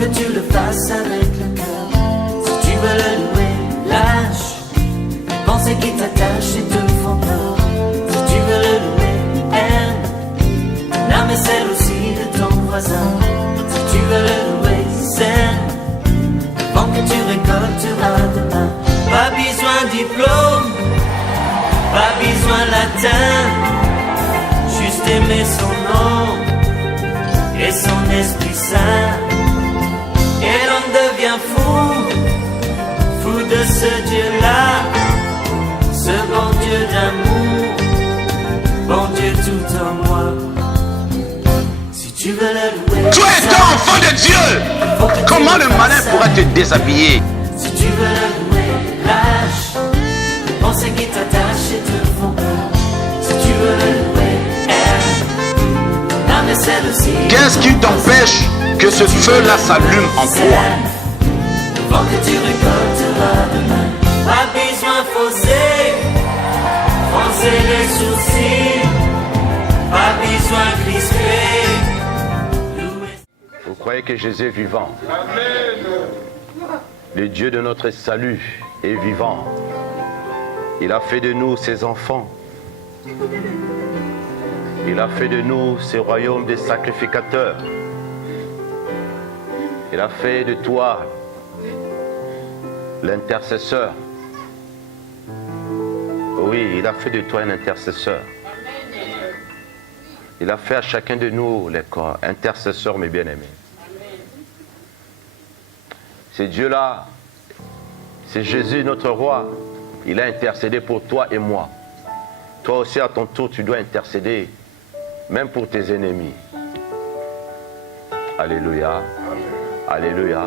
que tu le fasses avec le cœur. Si tu veux le louer, lâche les pensées qui t'attachent et te font peur. Si tu veux le louer, aime l'âme et celle aussi de ton voisin. Si tu veux le louer, sème le vent que tu récolteras demain. Pas besoin de diplôme, pas besoin de latin, juste aimer son nom et son Esprit Saint. Et l'on devient fou, fou de ce Dieu-là, ce bon Dieu d'amour, bon Dieu tout en moi. Si tu veux le louer, tu es un enfant de Dieu. Comment le malin pourra te déshabiller? Si tu veux le louer, lâche les pensées qui t'attachent et te font peur. Si tu veux le louer, aime l'âme et celle aussi. Qu'est-ce qui t'empêche que ce feu-là s'allume en toi? Le vent que tu récolteras demain. Pas besoin fausser, froncer les sourcils. Pas besoin crisper. Vous croyez que Jésus est vivant? Amen. Le Dieu de notre salut est vivant. Il a fait de nous ses enfants. Il a fait de nous ce royaume des sacrificateurs. Il a fait de toi l'intercesseur. Oui, il a fait de toi un intercesseur. Il a fait à chacun de nous les corps intercesseurs, mes bien-aimés. C'est Dieu-là, c'est Jésus notre roi. Il a intercédé pour toi et moi. Toi aussi à ton tour, tu dois intercéder, même pour tes ennemis. Alléluia. Alléluia.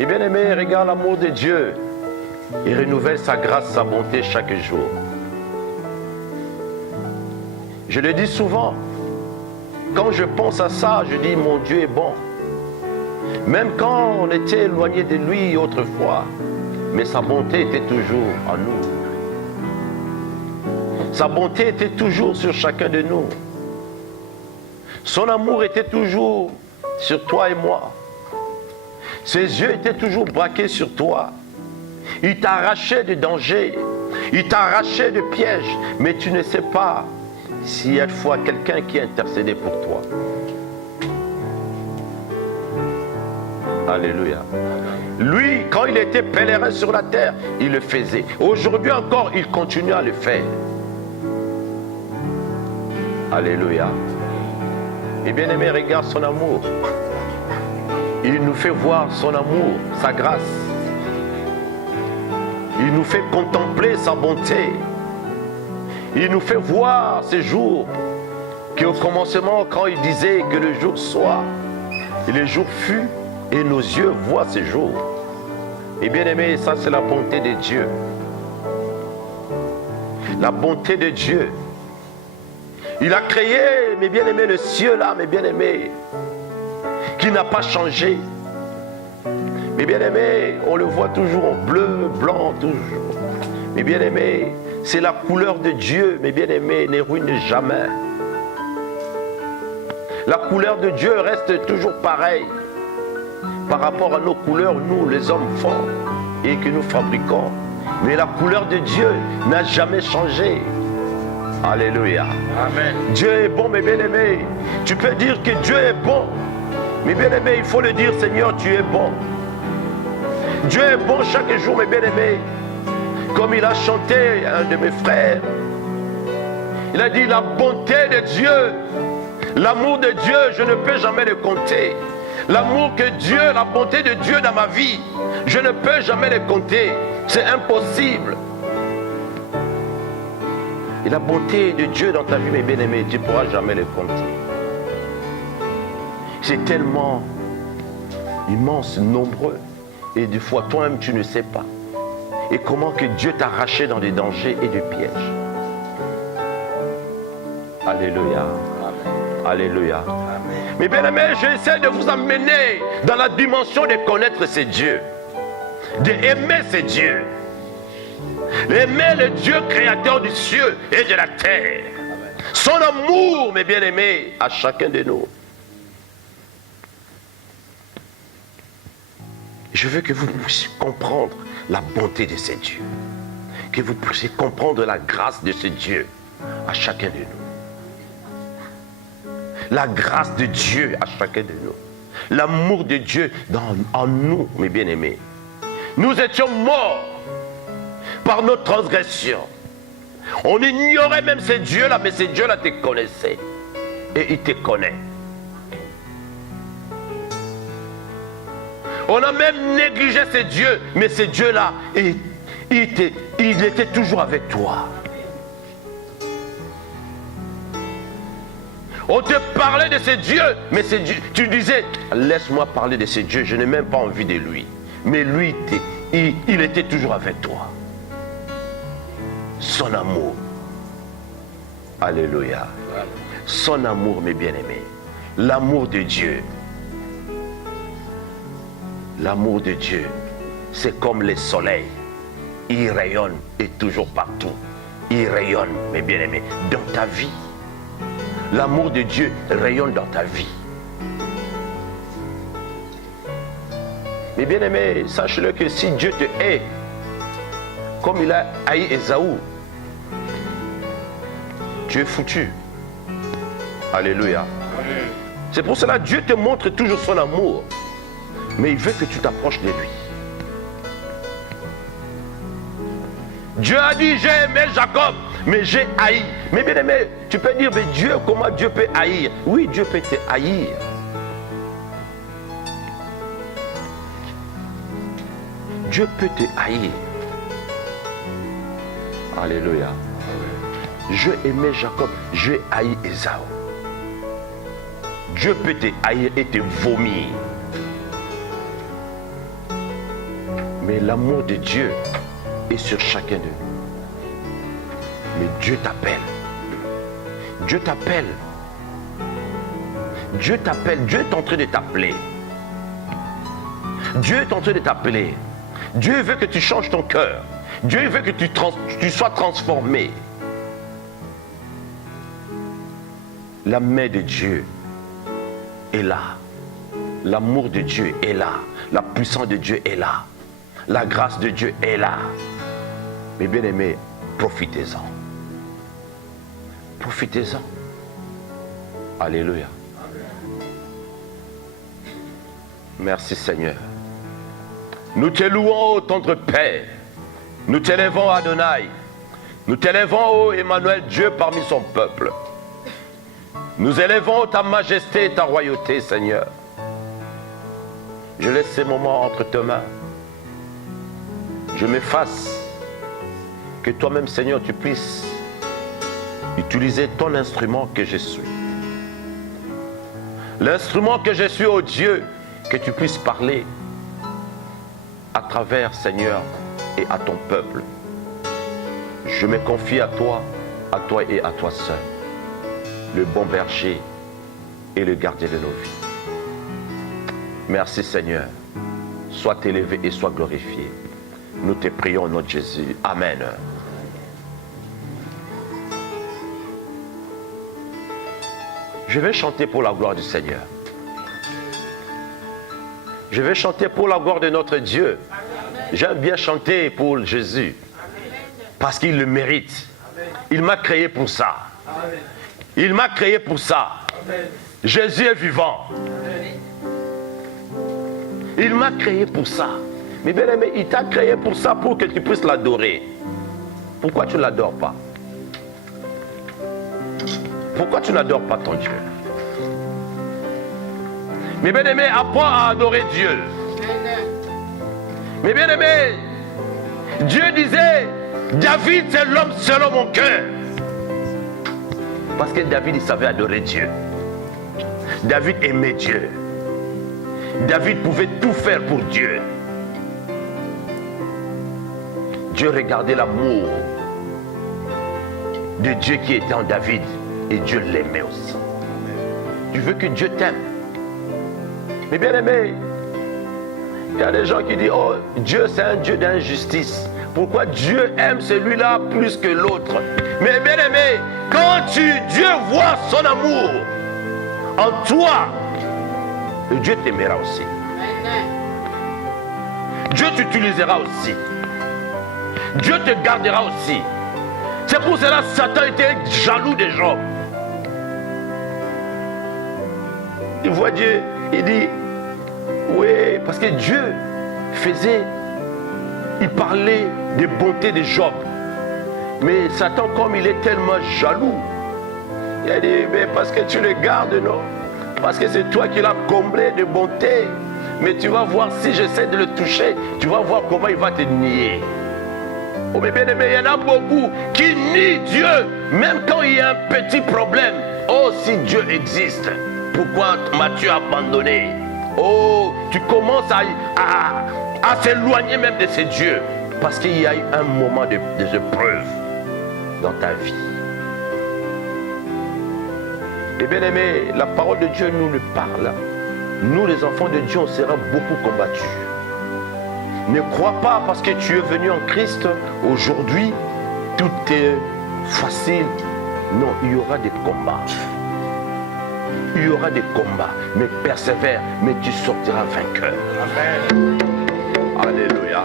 Et bien-aimé, regarde l'amour de Dieu. Il renouvelle sa grâce, sa bonté chaque jour. Je le dis souvent. Quand je pense à ça, je dis mon Dieu est bon. Même quand on était éloigné de lui autrefois, mais sa bonté était toujours en nous. Sa bonté était toujours sur chacun de nous. Son amour était toujours sur toi et moi. Ses yeux étaient toujours braqués sur toi. Il t'arrachait de dangers, il t'arrachait de pièges, mais tu ne sais pas s'il y a fois quelqu'un qui a intercédé pour toi. Alléluia. Lui, quand il était pèlerin sur la terre, il le faisait. Aujourd'hui encore, il continue à le faire. Alléluia. Et bien aimé, regarde son amour. Il nous fait voir son amour, sa grâce. Il nous fait contempler sa bonté. Il nous fait voir ces jours qu'au commencement, quand il disait que le jour soit, et le jour fut, et nos yeux voient ces jours. Et bien aimé, ça c'est la bonté de Dieu. La bonté de Dieu. Il a créé, mes bien-aimés, le ciel là, mes bien-aimés, qui n'a pas changé. Mes bien-aimés, on le voit toujours en bleu, blanc, toujours. Mes bien-aimés, c'est la couleur de Dieu, mes bien-aimés, ne ruine jamais. La couleur de Dieu reste toujours pareille par rapport à nos couleurs, nous, les hommes forts, et que nous fabriquons. Mais la couleur de Dieu n'a jamais changé. Alléluia. Amen. Dieu est bon, mes bien-aimés. Tu peux dire que Dieu est bon. Mes bien-aimés, il faut le dire, Seigneur, tu es bon. Dieu est bon chaque jour, mes bien-aimés. Comme il a chanté un de mes frères. Il a dit la bonté de Dieu, l'amour de Dieu, je ne peux jamais le compter. L'amour que Dieu, la bonté de Dieu dans ma vie, je ne peux jamais le compter. C'est impossible. Et la bonté de Dieu dans ta vie, mes bien-aimés, tu ne pourras jamais le compter. C'est tellement immense, nombreux. Et des fois, toi-même, tu ne sais pas. Et comment que Dieu t'a arraché dans des dangers et des pièges. Alléluia. Amen. Alléluia. Amen. Mais bien aimés, j'essaie de vous amener dans la dimension de connaître ces dieux. D'aimer ces dieux. Aimer le Dieu créateur du ciel et de la terre. Amen. Son amour, mes bien-aimés, à chacun de nous. Je veux que vous puissiez comprendre la bonté de ce Dieu. Que vous puissiez comprendre la grâce de ce Dieu à chacun de nous. La grâce de Dieu à chacun de nous. L'amour de Dieu en nous, mes bien-aimés. Nous étions morts par nos transgressions. On ignorait même ce Dieu-là, mais ce Dieu-là te connaissait. Et il te connaît. On a même négligé ce Dieu, mais ce Dieu-là, il était toujours avec toi. On te parlait de ce Dieu, mais ce Dieu, tu disais, laisse-moi parler de ce Dieu, je n'ai même pas envie de lui. Mais lui, il était toujours avec toi. Son amour. Alléluia. Son amour, mes bien-aimés. L'amour de Dieu. L'amour de Dieu, c'est comme le soleil. Il rayonne et toujours partout. Il rayonne, mes bien-aimés, dans ta vie. L'amour de Dieu rayonne dans ta vie. Mes bien-aimés, sache-le que si Dieu te hait, comme il a haï Ésaü, tu es foutu. Alléluia. C'est pour cela que Dieu te montre toujours son amour. Mais il veut que tu t'approches de lui. Dieu a dit, j'ai aimé Jacob, mais j'ai haï. Mais bien aimé, tu peux dire, mais Dieu, comment Dieu peut haïr? Oui, Dieu peut te haïr. Dieu peut te haïr. Alléluia. Je aimais Jacob, j'ai haï Ésaü. Dieu peut te haïr et te vomir. Mais l'amour de Dieu est sur chacun de nous. Mais Dieu t'appelle. Dieu t'appelle. Dieu t'appelle. Dieu est en train de t'appeler. Dieu est en train de t'appeler. Dieu veut que tu changes ton cœur. Dieu veut que tu sois transformé. La main de Dieu est là. L'amour de Dieu est là. La puissance de Dieu est là. La grâce de Dieu est là. Mes bien-aimés, profitez-en. Profitez-en. Alléluia. Merci Seigneur. Nous te louons, ô tendre Père. Nous t'élèvons, Adonai. Nous t'élèvons, ô Emmanuel, Dieu parmi son peuple. Nous élèvons ta majesté et ta royauté, Seigneur. Je laisse ces moments entre tes mains. Je m'efface. Que toi-même, Seigneur, tu puisses utiliser ton instrument que je suis. L'instrument que je suis, ô Dieu, que tu puisses parler à travers, Seigneur, et à ton peuple. Je me confie à toi et à toi seul, le bon berger et le gardien de nos vies. Merci Seigneur. Sois élevé et sois glorifié. Nous te prions au nom de Jésus. Amen. Je vais chanter pour la gloire du Seigneur. Je vais chanter pour la gloire de notre Dieu. J'aime bien chanter pour Jésus. Parce qu'il le mérite. Il m'a créé pour ça. Il m'a créé pour ça. Jésus est vivant. Il m'a créé pour ça. Mais bien aimé, il t'a créé pour ça, pour que tu puisses l'adorer. Pourquoi tu ne l'adores pas? Pourquoi tu n'adores pas ton Dieu? Mais bien aimé, apprends à adorer Dieu. Mais bien aimé, Dieu disait, David c'est l'homme selon mon cœur. Parce que David il savait adorer Dieu. David aimait Dieu. David pouvait tout faire pour Dieu. Dieu regardait l'amour de Dieu qui était en David et Dieu l'aimait aussi. Tu veux que Dieu t'aime. Mais bien aimé, il y a des gens qui disent, oh, Dieu c'est un Dieu d'injustice. Pourquoi Dieu aime celui-là plus que l'autre? Mais bien aimé, quand Dieu voit son amour en toi, Dieu t'aimera aussi. Dieu t'utilisera aussi. Dieu te gardera aussi. C'est pour cela que Satan était jaloux de Job. Il voit Dieu, il dit, oui, parce que Dieu il parlait des bontés de Job. Mais Satan, comme il est tellement jaloux, il a dit, mais parce que tu le gardes, non? Parce que c'est toi qui l'as comblé de bonté. Mais tu vas voir, si j'essaie de le toucher, tu vas voir comment il va te nier. Oh, mais bien aimé, il y en a beaucoup qui nient Dieu, même quand il y a un petit problème. Oh, si Dieu existe, pourquoi m'as-tu abandonné? Oh, tu commences à s'éloigner même de ces dieux. Parce qu'il y a eu un moment de épreuve dans ta vie. Et bien aimé, la parole de Dieu nous le parle. Nous les enfants de Dieu, on sera beaucoup combattus. Ne crois pas parce que tu es venu en Christ, aujourd'hui, tout est facile. Non, il y aura des combats. Il y aura des combats, mais persévère, mais tu sortiras vainqueur. Amen. Alléluia.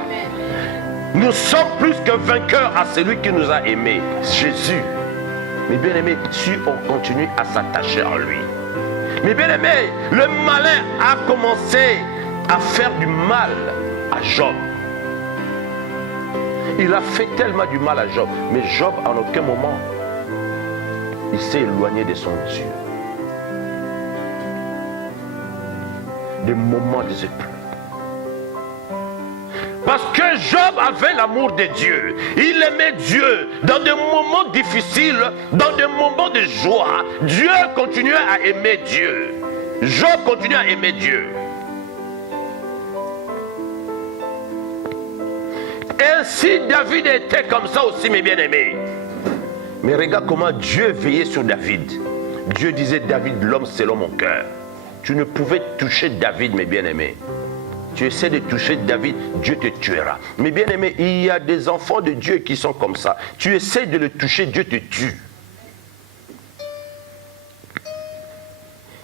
Nous sommes plus que vainqueurs à celui qui nous a aimés, Jésus. Mais bien aimé, si on continue à s'attacher à lui. Mais bien aimé, le malin a commencé à faire du mal à Job. Il a fait tellement du mal à Job. Mais Job, en aucun moment, il s'est éloigné de son Dieu. Des moments des épreuves. Parce que Job avait l'amour de Dieu. Il aimait Dieu. Dans des moments difficiles, dans des moments de joie, Dieu continuait à aimer Dieu. Job continuait à aimer Dieu. Ainsi David était comme ça aussi, mes bien-aimés. Mais regarde comment Dieu veillait sur David. Dieu disait, David, l'homme selon mon cœur. Tu ne pouvais toucher David, mes bien-aimés. Tu essaies de toucher David, Dieu te tuera. Mais bien aimé, il y a des enfants de Dieu qui sont comme ça. Tu essaies de le toucher, Dieu te tue.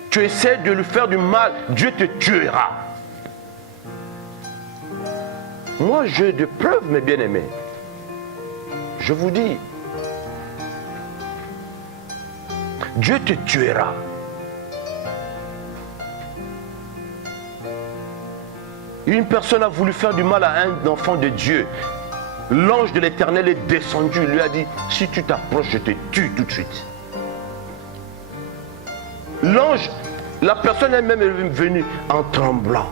Tu essaies de lui faire du mal, Dieu te tuera. Moi, j'ai des preuves, mes bien-aimés. Je vous dis, Dieu te tuera. Une personne a voulu faire du mal à un enfant de Dieu. L'ange de l'Éternel est descendu. Il lui a dit, si tu t'approches, je te tue tout de suite. L'ange, la personne elle-même est venue en tremblant.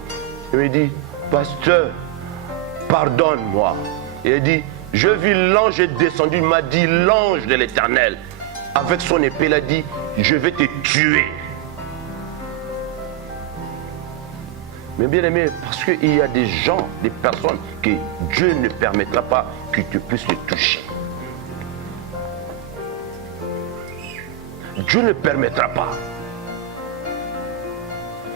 Il me dit, pasteur, pardonne-moi. Il a dit, je vis l'ange est descendu. Il m'a dit, l'ange de l'Éternel, avec son épée, il a dit, je vais te tuer. Mais bien aimé, parce qu'il y a des gens, des personnes que Dieu ne permettra pas que tu puisses les toucher. Dieu ne permettra pas.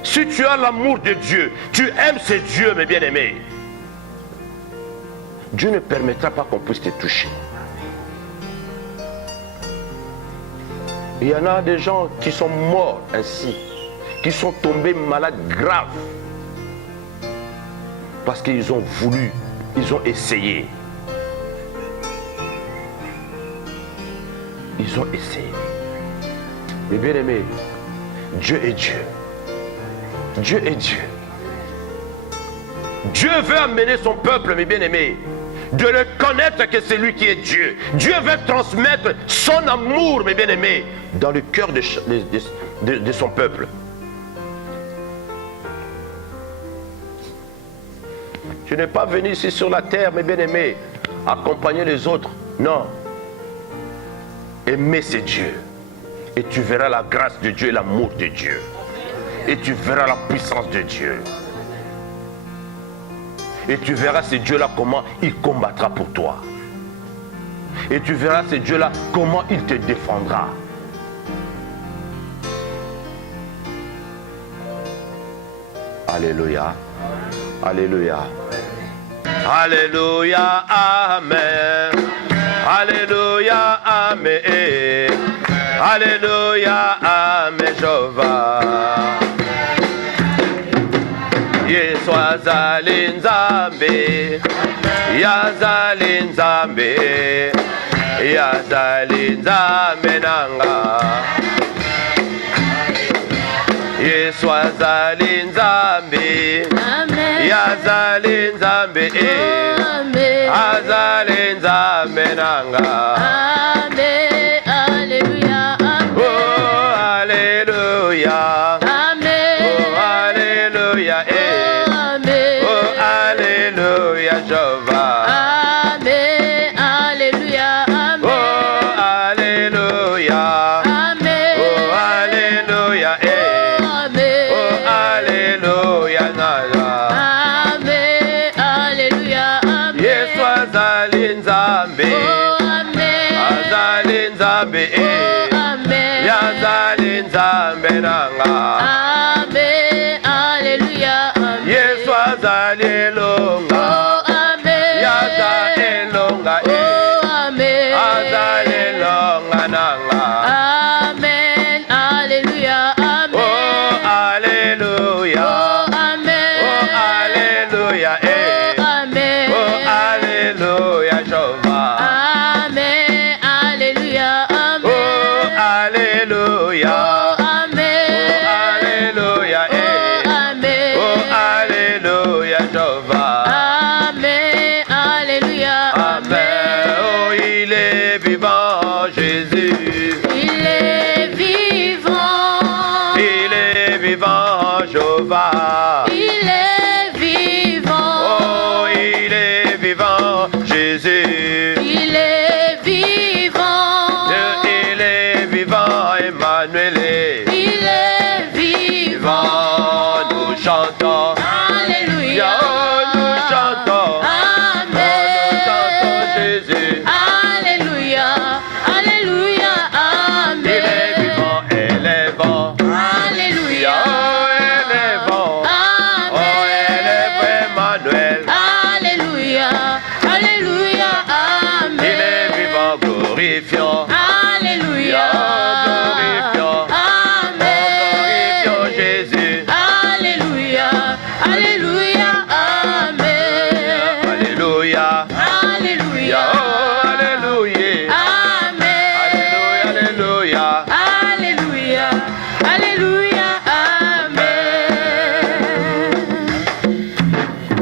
Si tu as l'amour de Dieu, tu aimes ce Dieu, mes bien-aimés, Dieu ne permettra pas qu'on puisse te toucher. Il y en a des gens qui sont morts ainsi, qui sont tombés malades graves. Parce qu'ils ont voulu, ils ont essayé. Ils ont essayé. Mais bien aimé, Dieu est Dieu. Dieu est Dieu. Dieu veut amener son peuple, mes bien-aimés, de le connaître que c'est lui qui est Dieu. Dieu veut transmettre son amour, mes bien-aimés, dans le cœur de son peuple. Tu n'es pas venu ici sur la terre, mes bien-aimés, accompagner les autres. Non. Aimer, c'est Dieu. Et tu verras la grâce de Dieu et l'amour de Dieu. Et tu verras la puissance de Dieu. Et tu verras ce Dieu-là comment il combattra pour toi. Et tu verras ce Dieu-là comment il te défendra. Alléluia. Alléluia. Alléluia, Amen. Alléluia, Amen. Alléluia, Amen, Jéhovah. Yeswa Zalinzambe. nzambe nanga Yesu azali nzambe yazali nzambe azali nzambe nanga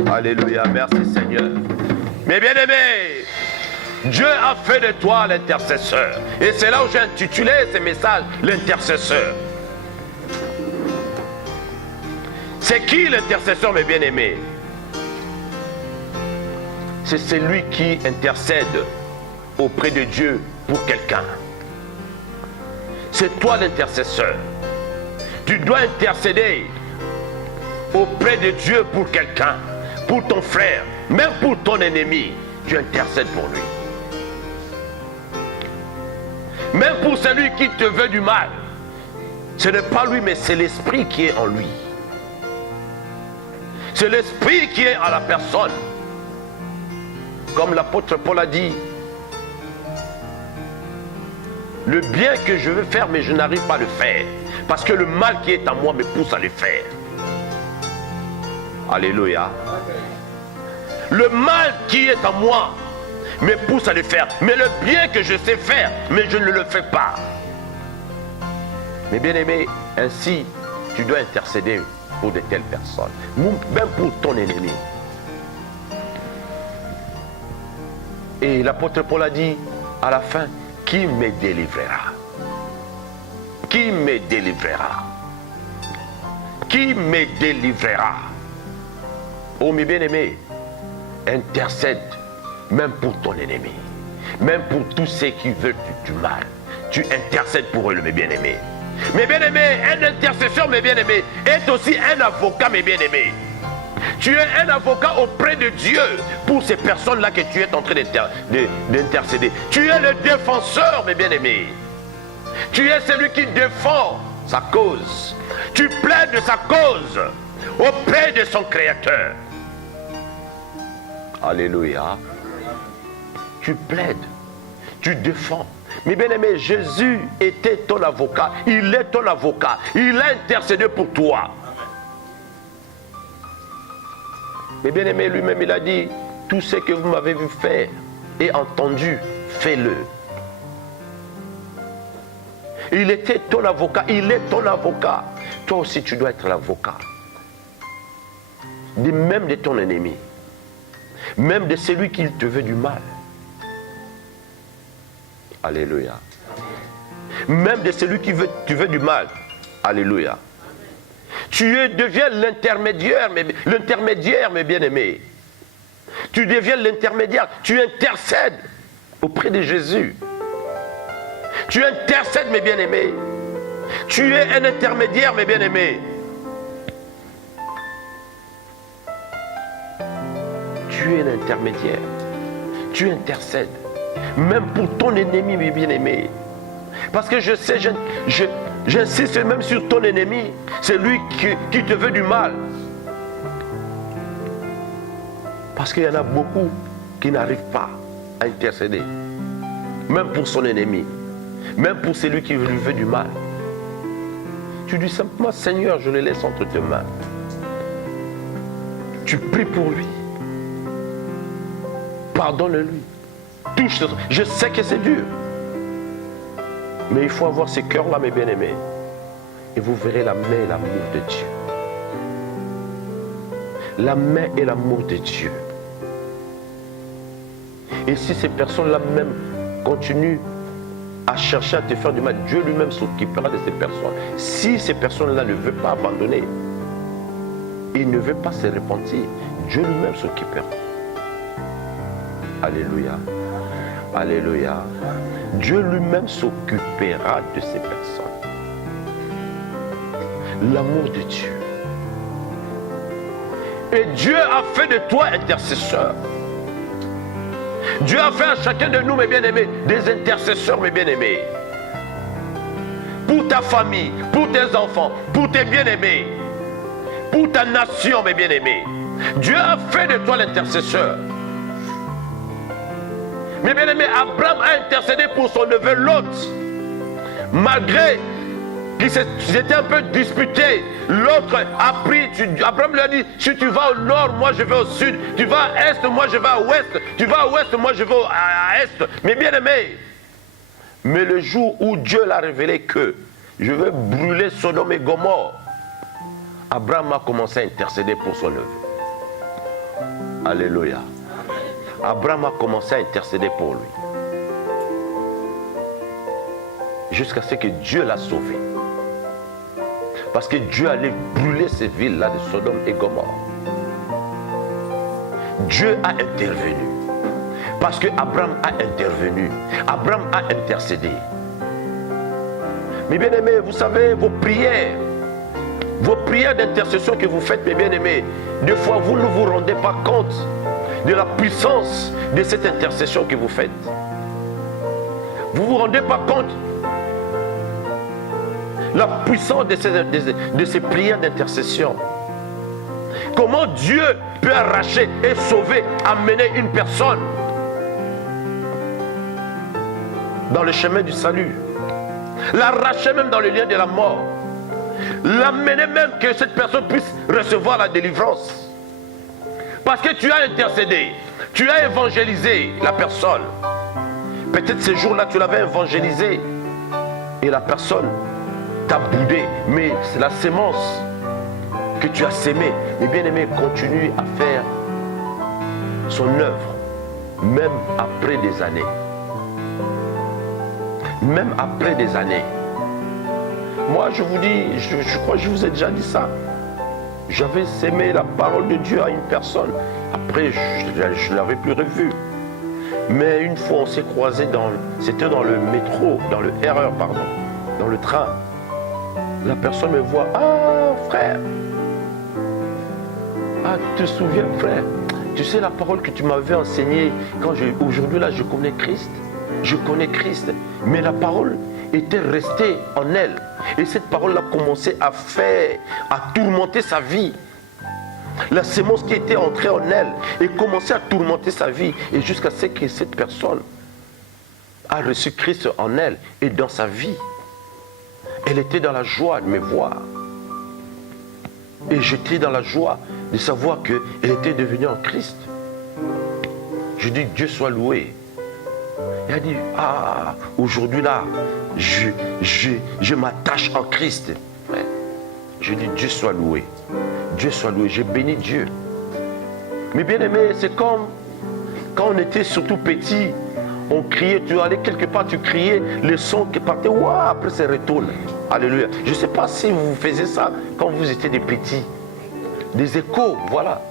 Alléluia, merci Seigneur. Mes bien-aimés, Dieu a fait de toi l'intercesseur. Et c'est là où j'ai intitulé ce message, l'intercesseur. C'est qui l'intercesseur, mes bien-aimés? C'est celui qui intercède auprès de Dieu pour quelqu'un. C'est toi l'intercesseur. Tu dois intercéder auprès de Dieu pour quelqu'un, pour ton frère, même pour ton ennemi. Tu intercèdes pour lui. Même pour celui qui te veut du mal. Ce n'est pas lui, mais c'est l'esprit qui est en lui. C'est l'esprit qui est à la personne. Comme l'apôtre Paul a dit, le bien que je veux faire, mais je n'arrive pas à le faire. Parce que le mal qui est en moi me pousse à le faire. Alléluia. Le mal qui est en moi me pousse à le faire. Mais le bien que je sais faire, mais je ne le fais pas. Mais bien aimé, ainsi, tu dois intercéder pour de telles personnes. Même pour ton ennemi. Et l'apôtre Paul a dit à la fin, qui me délivrera? Qui me délivrera? Qui me délivrera? Oh mes bien-aimés, intercède même pour ton ennemi, même pour tous ceux qui veulent du mal. Tu intercèdes pour eux, mes bien-aimés. Mes bien-aimés, un intercesseur, mes bien-aimés, est aussi un avocat, mes bien-aimés. Tu es un avocat auprès de Dieu pour ces personnes-là que tu es en train d'intercéder. Tu es le défenseur, mes bien-aimés. Tu es celui qui défend sa cause. Tu plaides sa cause auprès de son Créateur. Alléluia. Tu plaides, tu défends. Mais bien aimé, Jésus était ton avocat. Il est ton avocat. Il a intercédé pour toi. Mais bien aimé, lui-même, il a dit, tout ce que vous m'avez vu faire et entendu, fais-le. Il était ton avocat, il est ton avocat. Toi aussi, tu dois être l'avocat. Même de ton ennemi. Même de celui qui te veut du mal. Alléluia. Même de celui qui te veut du mal. Alléluia. Deviens l'intermédiaire, mes bien-aimés. Tu deviens l'intermédiaire. Tu intercèdes auprès de Jésus. Tu intercèdes, mes bien-aimés. Tu es un intermédiaire, mes bien-aimés. Tu es un intermédiaire. Tu intercèdes. Même pour ton ennemi, mes bien-aimés. Parce que je sais, j'insiste même sur ton ennemi. C'est lui qui te veut du mal. Parce qu'il y en a beaucoup qui n'arrivent pas à intercéder. Même pour son ennemi. Même pour celui qui lui veut du mal. Tu dis simplement, Seigneur, je le laisse entre tes mains. Tu pries pour lui. Pardonne-lui. Touche. Je sais que c'est dur. Mais il faut avoir ce cœur-là, mes bien-aimés. Et vous verrez la main et l'amour de Dieu. La main et l'amour de Dieu. Et si ces personnes-là même continuent à chercher à te faire du mal, Dieu lui-même s'occupera de ces personnes. Si ces personnes-là ne veulent pas abandonner, il ne veut pas se repentir, Dieu lui-même s'occupera. Alléluia. Alléluia. Dieu lui-même s'occupera de ces personnes. L'amour de Dieu. Et Dieu a fait de toi intercesseur. Dieu a fait à chacun de nous, mes bien-aimés, des intercesseurs, mes bien-aimés. Pour ta famille, pour tes enfants, pour tes bien-aimés, pour ta nation, mes bien-aimés. Dieu a fait de toi l'intercesseur. Mes bien-aimés, Abraham a intercédé pour son neveu Lot. Malgré qu'ils étaient un peu disputés, l'autre a pris, Abraham lui a dit, si tu vas au nord, moi je vais au sud. Tu vas à est, moi je vais à ouest. Tu vas à ouest, moi je vais à est. Mais bien aimé, mais le jour où Dieu l'a révélé que je vais brûler Sodome et Gomorrhe, Abraham a commencé à intercéder pour son neveu. Alléluia. Abraham a commencé à intercéder pour lui. Jusqu'à ce que Dieu l'a sauvé. Parce que Dieu allait brûler ces villes-là de Sodome et Gomorrhe. Dieu a intervenu. Parce que Abraham a intervenu. Abraham a intercédé. Mes bien-aimés, vous savez, vos prières d'intercession que vous faites, mes bien-aimés, des fois vous ne vous rendez pas compte de la puissance de cette intercession que vous faites. Vous ne vous rendez pas compte la puissance de ces prières d'intercession. Comment Dieu peut arracher et sauver, amener une personne dans le chemin du salut. L'arracher même dans le lien de la mort. L'amener même que cette personne puisse recevoir la délivrance. Parce que tu as intercédé, tu as évangélisé la personne. Peut-être ce jour-là tu l'avais évangélisé et la personne t'a boudé, mais c'est la sémence que tu as sémée. Mais bien aimé, continue à faire son œuvre, même après des années. Même après des années. Moi, je vous dis, je crois que je vous ai déjà dit ça. J'avais sémé la parole de Dieu à une personne. Après, je ne l'avais plus revue. Mais une fois, on s'est croisés c'était dans le métro, dans le RER, pardon, dans le train. La personne me voit, ah frère, ah tu te souviens frère, tu sais la parole que tu m'avais enseignée quand aujourd'hui là je connais Christ, mais la parole était restée en elle et cette parole a commencé à tourmenter sa vie. La sémence qui était entrée en elle et commençait à tourmenter sa vie et jusqu'à ce que cette personne a reçu Christ en elle et dans sa vie. Elle était dans la joie de me voir. Et j'étais dans la joie de savoir qu'elle était devenue en Christ. Je dis Dieu soit loué. Il a dit, ah, aujourd'hui là, je m'attache en Christ. Ouais. Je dis, Dieu soit loué. Dieu soit loué. J'ai béni Dieu. Mais bien aimé, c'est comme quand on était surtout petit, on criait, tu allais quelque part, tu criais, les sons qui partaient, waouh, après ça retourne. Alléluia. Je ne sais pas si vous faisiez ça quand vous étiez des petits. Des échos, voilà.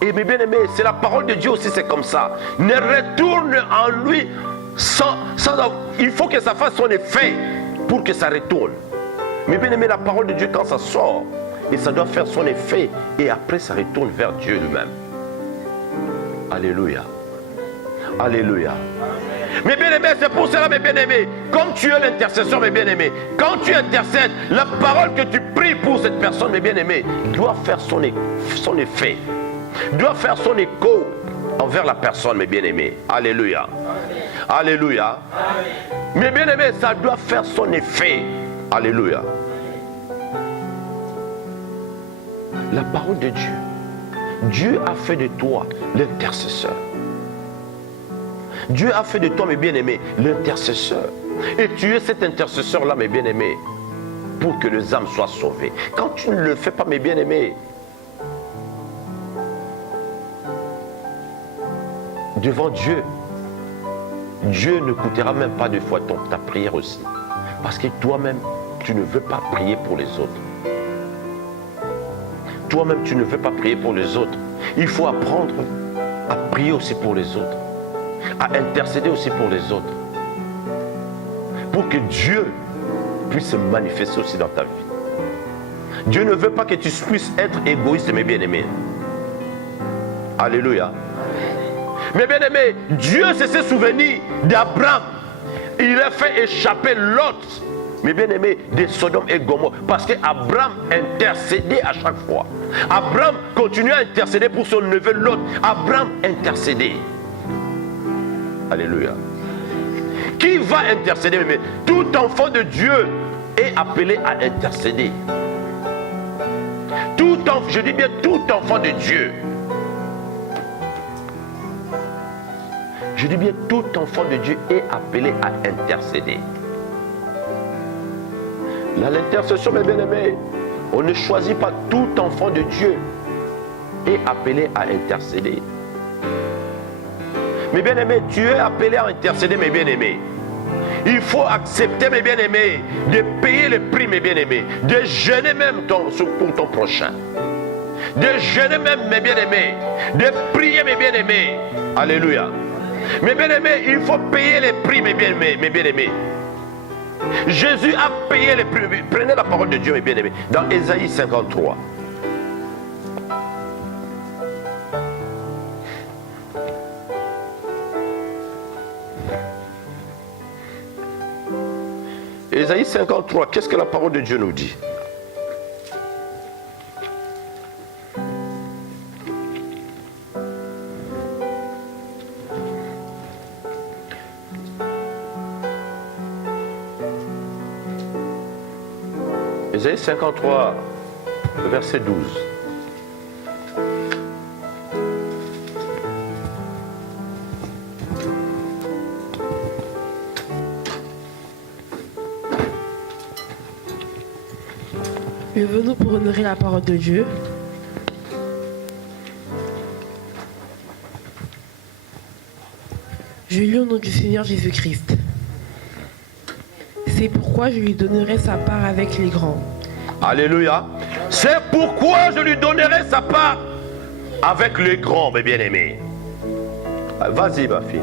Et mes bien-aimés, c'est la parole de Dieu aussi, c'est comme ça. Ne retourne en lui sans il faut que ça fasse son effet pour que ça retourne. Mais bien-aimés, la parole de Dieu, quand ça sort, et ça doit faire son effet, et après ça retourne vers Dieu lui-même. Alléluia. Alléluia. Mes bien-aimés, c'est pour cela, mes bien-aimés, comme tu es l'intercesseur, mes bien-aimés, quand tu intercèdes, la parole que tu pries pour cette personne, mes bien-aimés, doit faire son effet, doit faire son écho envers la personne, mes bien-aimés. Alléluia. Alléluia. Mes bien-aimés, ça doit faire son effet. Alléluia. La parole de Dieu. Dieu a fait de toi l'intercesseur. Dieu a fait de toi, mes bien-aimés, l'intercesseur. Et tu es cet intercesseur-là, mes bien-aimés, pour que les âmes soient sauvées. Quand tu ne le fais pas, mes bien-aimés, devant Dieu, Dieu ne coûtera même pas deux fois ta prière aussi. Parce que toi-même, tu ne veux pas prier pour les autres. Toi-même, tu ne veux pas prier pour les autres. Il faut apprendre à prier aussi pour les autres. À intercéder aussi pour les autres. Pour que Dieu puisse se manifester aussi dans ta vie. Dieu ne veut pas que tu puisses être égoïste, mes bien-aimés. Alléluia. Mes bien-aimés, Dieu s'est souvenu d'Abraham. Il a fait échapper Lot, mes bien-aimés, de Sodome et Gomorrhe. Parce qu'Abraham intercédait à chaque fois. Abraham continuait à intercéder pour son neveu Lot. Abraham intercédait. Alléluia. Qui va intercéder, mes bien-aimés? Tout enfant de Dieu est appelé à intercéder. Je dis bien tout enfant de Dieu. Je dis bien tout enfant de Dieu est appelé à intercéder. Là, l'intercession, mes bien-aimés, on ne choisit pas. Tout enfant de Dieu est appelé à intercéder. Mes bien-aimés, tu es appelé à intercéder, mes bien-aimés. Il faut accepter, mes bien-aimés, de payer le prix, mes bien-aimés, de jeûner même pour ton prochain. De jeûner même, mes bien-aimés, de prier, mes bien-aimés. Alléluia. Mes bien-aimés, il faut payer les prix, mes bien-aimés. Jésus a payé les prix. Prenez la parole de Dieu, mes bien-aimés, dans Ésaïe 53. Ésaïe 53, qu'est-ce que la parole de Dieu nous dit? Ésaïe 53, verset 12. Levons-nous pour honorer la parole de Dieu. Je lis au nom du Seigneur Jésus-Christ. C'est pourquoi je lui donnerai sa part avec les grands. Alléluia. C'est pourquoi je lui donnerai sa part avec les grands, mes bien-aimés. Vas-y, ma fille.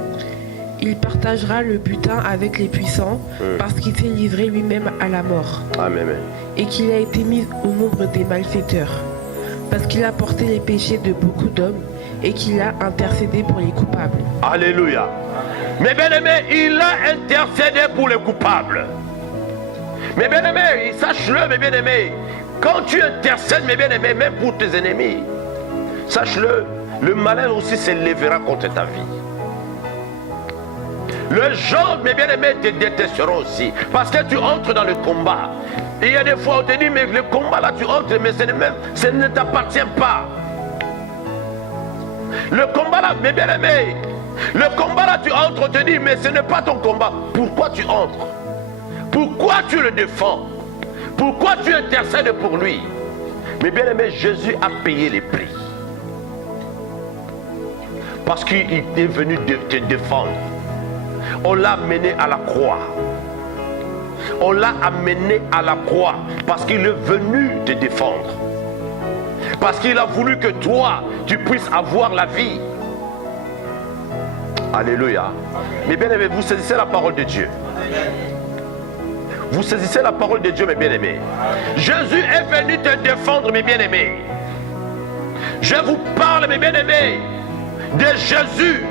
Il partagera le butin avec les puissants parce qu'il s'est livré lui-même à la mort. Amen. Et qu'il a été mis au nombre des malfaiteurs. Parce qu'il a porté les péchés de beaucoup d'hommes et qu'il a intercédé pour les coupables. Alléluia. Mes bien-aimés, il a intercédé pour les coupables. Mes bien-aimés, sache-le, mes bien-aimés, quand tu intercèdes, mes bien-aimés, même pour tes ennemis, sache-le, le malin aussi s'élèvera contre ta vie. Les gens, mes bien-aimés, te détesteront aussi, parce que tu entres dans le combat. Et il y a des fois, on te dit, mais le combat là, tu entres, mais ça ne t'appartient pas. Le combat là, mes bien-aimés, Le combat là, tu entres, on te dit, mais ce n'est pas ton combat. Pourquoi tu entres? Pourquoi tu le défends? Pourquoi tu intercèdes pour lui? Mais bien aimé, Jésus a payé les prix. Parce qu'il est venu te défendre. On l'a amené à la croix. On l'a amené à la croix parce qu'il est venu te défendre. Parce qu'il a voulu que toi, tu puisses avoir la vie. Alléluia. Mais bien aimé, vous saisissez la parole de Dieu. Vous saisissez la parole de Dieu, mes bien-aimés. Jésus est venu te défendre, mes bien-aimés. Je vous parle, mes bien-aimés, de Jésus.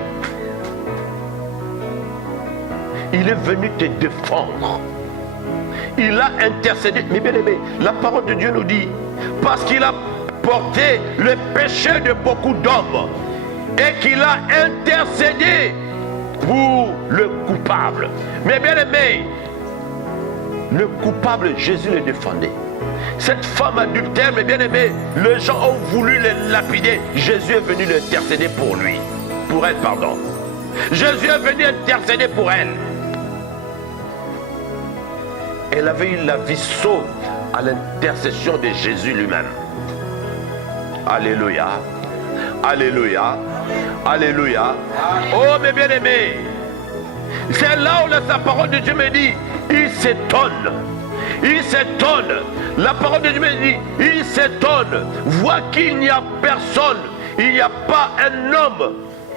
Il est venu te défendre. Il a intercédé. Mes bien-aimés, la parole de Dieu nous dit, parce qu'il a porté le péché de beaucoup d'hommes et qu'il a intercédé pour le coupable. Mes bien-aimés, le coupable, Jésus le défendait. Cette femme adultère, mes bien-aimés, les gens ont voulu le lapider. Jésus est venu l'intercéder pour lui. Pour elle, pardon. Jésus est venu intercéder pour elle. Elle avait eu la vie sauve à l'intercession de Jésus lui-même. Alléluia. Alléluia. Alléluia. Oh, mes bien-aimés, c'est là où la parole de Dieu me dit, il s'étonne. Il s'étonne. La parole de Dieu me dit, il s'étonne. Voit qu'il n'y a personne. Il n'y a pas un homme.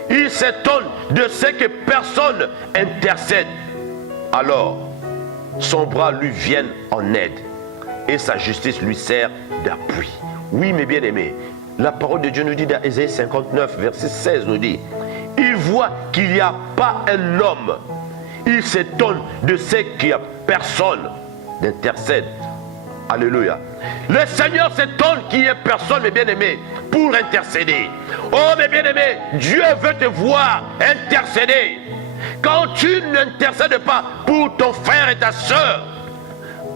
Il s'étonne de ce que personne intercède. Alors, son bras lui vient en aide. Et sa justice lui sert d'appui. Oui, mes bien-aimés, la parole de Dieu nous dit dans Ésaïe 59, verset 16, nous dit, il voit qu'il n'y a pas un homme. Il s'étonne de ce qu'il n'y a personne d'intercède. Alléluia. Le Seigneur s'étonne qu'il n'y ait personne, mes bien-aimés, pour intercéder. Oh, mes bien-aimés, Dieu veut te voir intercéder. Quand tu n'intercèdes pas pour ton frère et ta soeur,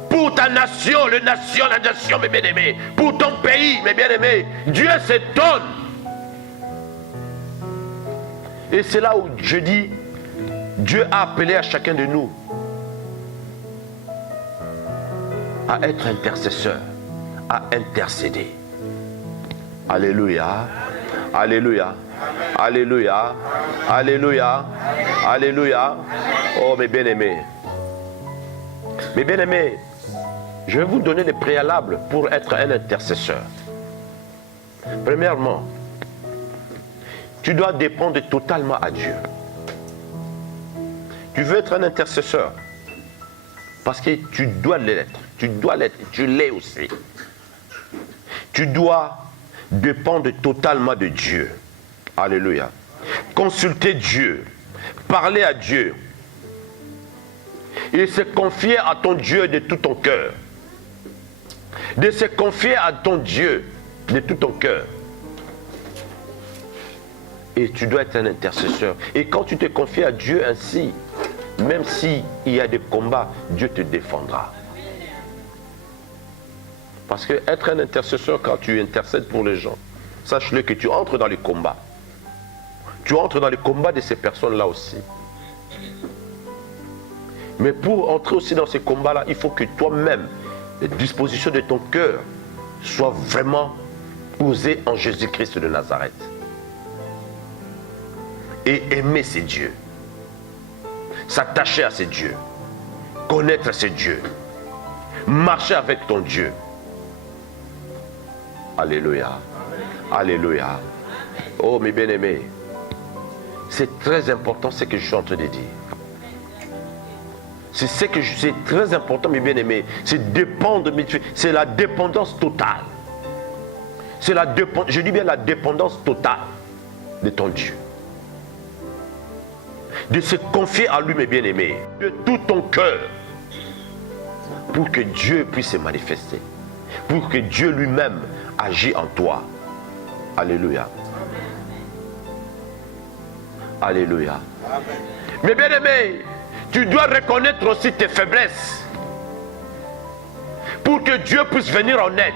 pour ta nation, la nation, mes bien-aimés, pour ton pays, mes bien-aimés, Dieu s'étonne. Et c'est là où je dis, Dieu a appelé à chacun de nous à être intercesseur, à intercéder. Alléluia, alléluia, alléluia, alléluia, alléluia. Oh, mes bien-aimés, je vais vous donner les préalables pour être un intercesseur. Premièrement, tu dois dépendre totalement à Dieu. Tu veux être un intercesseur parce que tu dois l'être. Tu dois l'être. Tu l'es aussi. Tu dois dépendre totalement de Dieu. Alléluia. Consulter Dieu. Parler à Dieu. Et se confier à ton Dieu de tout ton cœur. De se confier à ton Dieu de tout ton cœur. Et tu dois être un intercesseur. Et quand tu te confies à Dieu ainsi, même s'il y a des combats, Dieu te défendra. Parce que être un intercesseur, quand tu intercèdes pour les gens, sache-le que tu entres dans les combats. Tu entres dans les combats de ces personnes-là aussi. Mais pour entrer aussi dans ces combats-là, il faut que toi-même, les dispositions de ton cœur soient vraiment posées en Jésus-Christ de Nazareth. Et aimer ces dieux. S'attacher à ces dieux. Connaître ces dieux. Marcher avec ton Dieu. Alléluia. Alléluia. Oh, mes bien-aimés, c'est très important ce que je suis en train de dire. C'est très important, mes bien-aimés. C'est dépendre, c'est la dépendance totale. Je dis bien la dépendance totale de ton Dieu. De se confier à lui, mes bien-aimés, de tout ton cœur, pour que Dieu puisse se manifester, pour que Dieu lui-même agisse en toi. Alléluia. Alléluia. Mes bien-aimés, tu dois reconnaître aussi tes faiblesses, pour que Dieu puisse venir en aide.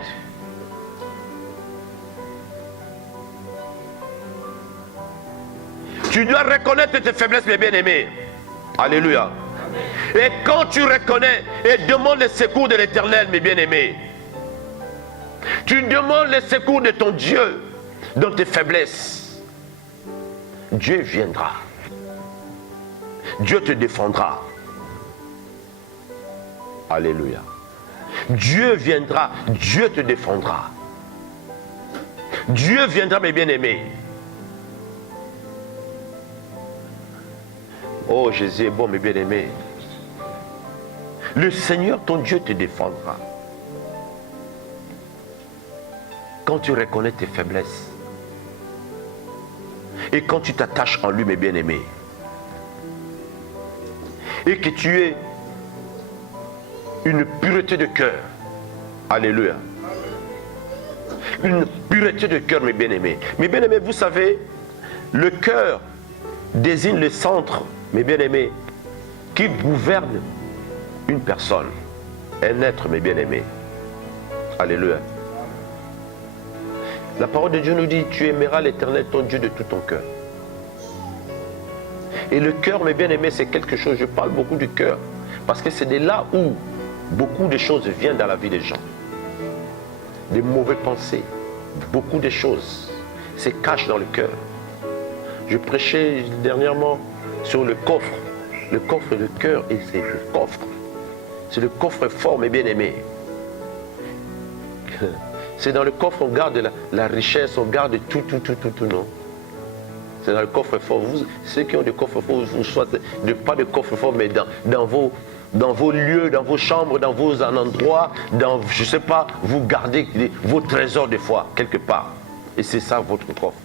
Tu dois reconnaître tes faiblesses, mes bien-aimés. Alléluia. Et quand tu reconnais et demandes le secours de l'Éternel, mes bien-aimés, tu demandes le secours de ton Dieu dans tes faiblesses, Dieu viendra. Dieu te défendra. Alléluia. Dieu viendra, Dieu te défendra. Dieu viendra, mes bien-aimés. Oh, Jésus est bon, mes bien-aimés. Le Seigneur, ton Dieu, te défendra. Quand tu reconnais tes faiblesses et quand tu t'attaches en lui, mes bien-aimés, et que tu aies une pureté de cœur. Alléluia. Une pureté de cœur, mes bien-aimés. Mes bien-aimés, vous savez, le cœur désigne le centre, mes bien-aimés, qui gouverne une personne, un être, mes bien-aimés. Alléluia. La parole de Dieu nous dit, tu aimeras l'Éternel, ton Dieu, de tout ton cœur. Et le cœur, mes bien-aimés, c'est quelque chose, je parle beaucoup du cœur, parce que c'est de là où beaucoup de choses viennent dans la vie des gens. Des mauvaises pensées, beaucoup de choses se cachent dans le cœur. Je prêchais dernièrement sur le coffre de cœur, et c'est le coffre. C'est le coffre fort, mes bien-aimés. C'est dans le coffre on garde la richesse, on garde tout, non. C'est dans le coffre-fort. Ceux qui ont des coffres-forts, vous soit pas de coffre-fort, mais dans vos lieux, dans vos chambres, dans vos endroits, je ne sais pas, vous gardez vos trésors des fois, quelque part. Et c'est ça votre coffre.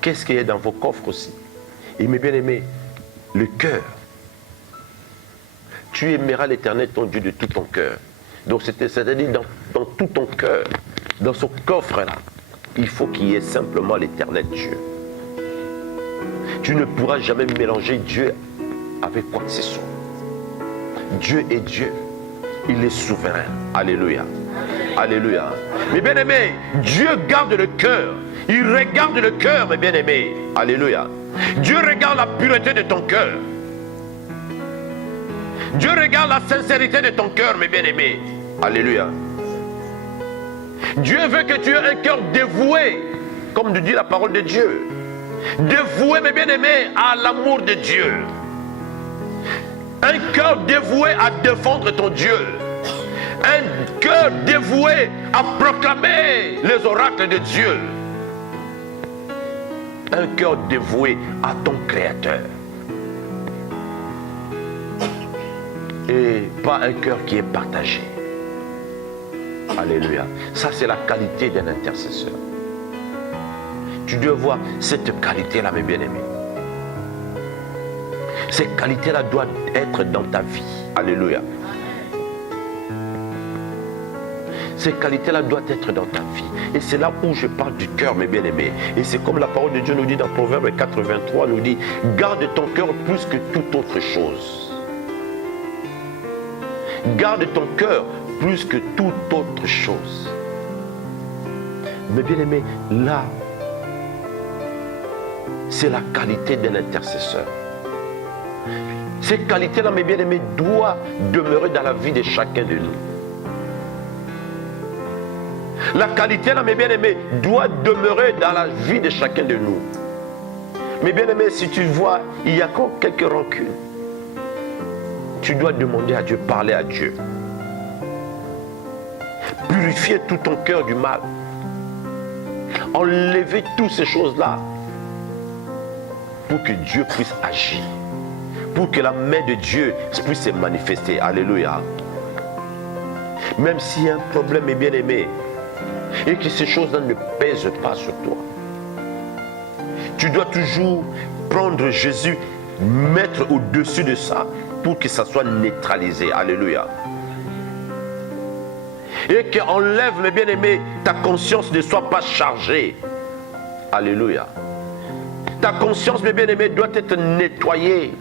Qu'est-ce qu'il y a dans vos coffres aussi? Et mes bien-aimés, le cœur. Tu aimeras l'Éternel, ton Dieu, de tout ton cœur. Donc c'est-à-dire dans tout ton cœur, dans ce coffre-là, il faut qu'il y ait simplement l'Éternel Dieu. Tu ne pourras jamais mélanger Dieu avec quoi que ce soit. Dieu est Dieu. Il est souverain. Alléluia. Alléluia. Mes bien-aimés, Dieu garde le cœur. Il regarde le cœur, mes bien-aimés. Alléluia. Dieu regarde la pureté de ton cœur. Dieu regarde la sincérité de ton cœur, mes bien-aimés. Alléluia. Dieu veut que tu aies un cœur dévoué, comme nous dit la parole de Dieu. Dévoué, mes bien-aimés, à l'amour de Dieu. Un cœur dévoué à défendre ton Dieu. Un cœur dévoué à proclamer les oracles de Dieu. Un cœur dévoué à ton Créateur. Et pas un cœur qui est partagé. Alléluia. Ça, c'est la qualité d'un intercesseur. Tu dois voir cette qualité-là, mes bien-aimés. Cette qualité-là doit être dans ta vie. Alléluia. Cette qualité-là doit être dans ta vie. Et c'est là où je parle du cœur, mes bien-aimés. Et c'est comme la parole de Dieu nous dit dans Proverbe 83, nous dit, garde ton cœur plus que toute autre chose. Garde ton cœur plus que toute autre chose. Mais bien aimé, là, c'est la qualité d'un intercesseur. Cette qualité-là, mes bien-aimés, doit demeurer dans la vie de chacun de nous. La qualité-là, mes bien-aimés, doit demeurer dans la vie de chacun de nous. Mes bien-aimés, si tu vois, il y a encore quelques rancunes, tu dois demander à Dieu, parler à Dieu. Purifier tout ton cœur du mal. Enlever toutes ces choses-là pour que Dieu puisse agir. Pour que la main de Dieu puisse se manifester. Alléluia. Même s'il y a un problème, mes bien-aimés, et que ces choses-là ne pèsent pas sur toi, tu dois toujours prendre Jésus, mettre au-dessus de ça, pour que ça soit neutralisé. Alléluia. Et qu'enlève, mes bien-aimés, ta conscience ne soit pas chargée. Alléluia. Ta conscience, mes bien-aimés, doit être nettoyée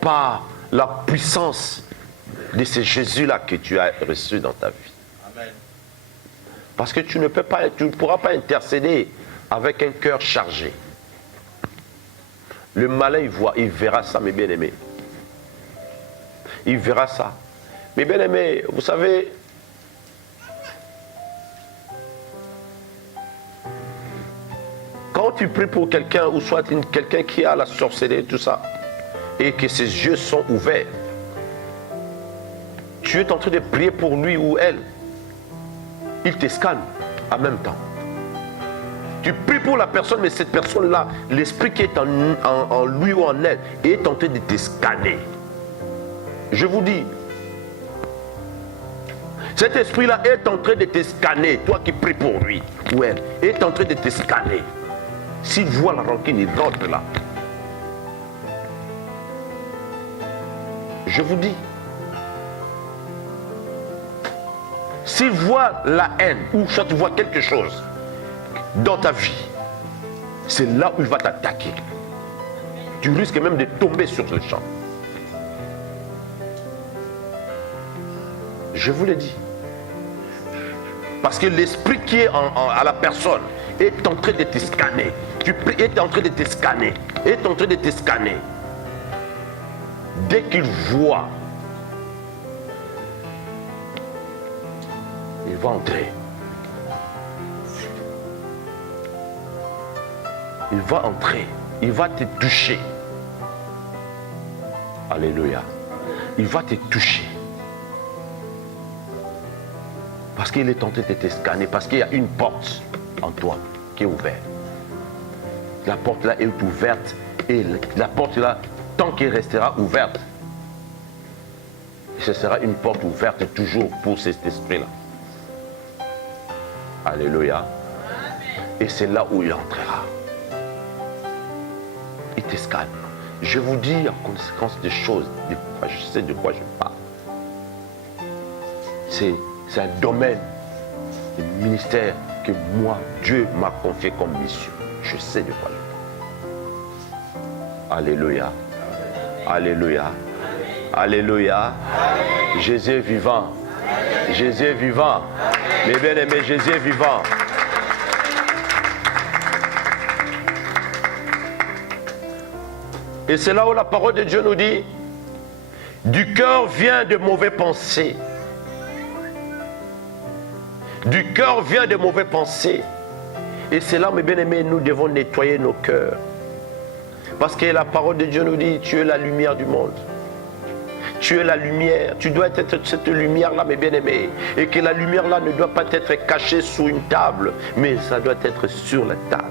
par la puissance de ce Jésus-là que tu as reçu dans ta vie. Amen. Parce que tu ne pourras pas intercéder avec un cœur chargé. Le malin, il verra ça, mes bien-aimés. Il verra ça. Mes bien-aimés, vous savez, quand tu pries pour quelqu'un, ou soit quelqu'un qui a la sorcellerie, tout ça, et que ses yeux sont ouverts, tu es en train de prier pour lui ou elle, il te scanne en même temps. Tu pries pour la personne, mais cette personne-là, l'esprit qui est en lui ou en elle, est en train de te scanner. Je vous dis, cet esprit-là est en train de te scanner, toi qui pries pour lui ou elle, est en train de te scanner. S'il voit la rancune, il rentre là. Je vous dis, s'il voit la haine ou soit tu vois quelque chose dans ta vie, c'est là où il va t'attaquer. Tu risques même de tomber sur le champ. Je vous l'ai dit. Parce que l'esprit qui est à la personne est en train de te scanner. Tu est en train de te scanner. Est en train de te scanner. Dès qu'il voit, il va entrer. Il va entrer. Il va te toucher. Alléluia. Il va te toucher. Parce qu'il est tenté de te scanner. Parce qu'il y a une porte en toi qui est ouverte. La porte là est ouverte. Et la porte là, tant qu'elle restera ouverte, ce sera une porte ouverte toujours pour cet esprit-là. Alléluia. Et c'est là où il entrera. Il te scanne. Je vous dis en conséquence des choses, je sais de quoi je parle. C'est un domaine, un ministère que moi, Dieu m'a confié comme mission. Je sais de quoi je parle. Alléluia. Alléluia. Alléluia. Jésus est vivant. Jésus est vivant. Mes bien-aimés, Jésus est vivant. Et c'est là où la parole de Dieu nous dit, du cœur vient de mauvaises pensées. Du cœur vient de mauvaises pensées. Et c'est là, mes bien-aimés, nous devons nettoyer nos cœurs. Parce que la parole de Dieu nous dit, tu es la lumière du monde. Tu es la lumière. Tu dois être cette lumière-là, mes bien-aimés. Et que la lumière-là ne doit pas être cachée sous une table, mais ça doit être sur la table.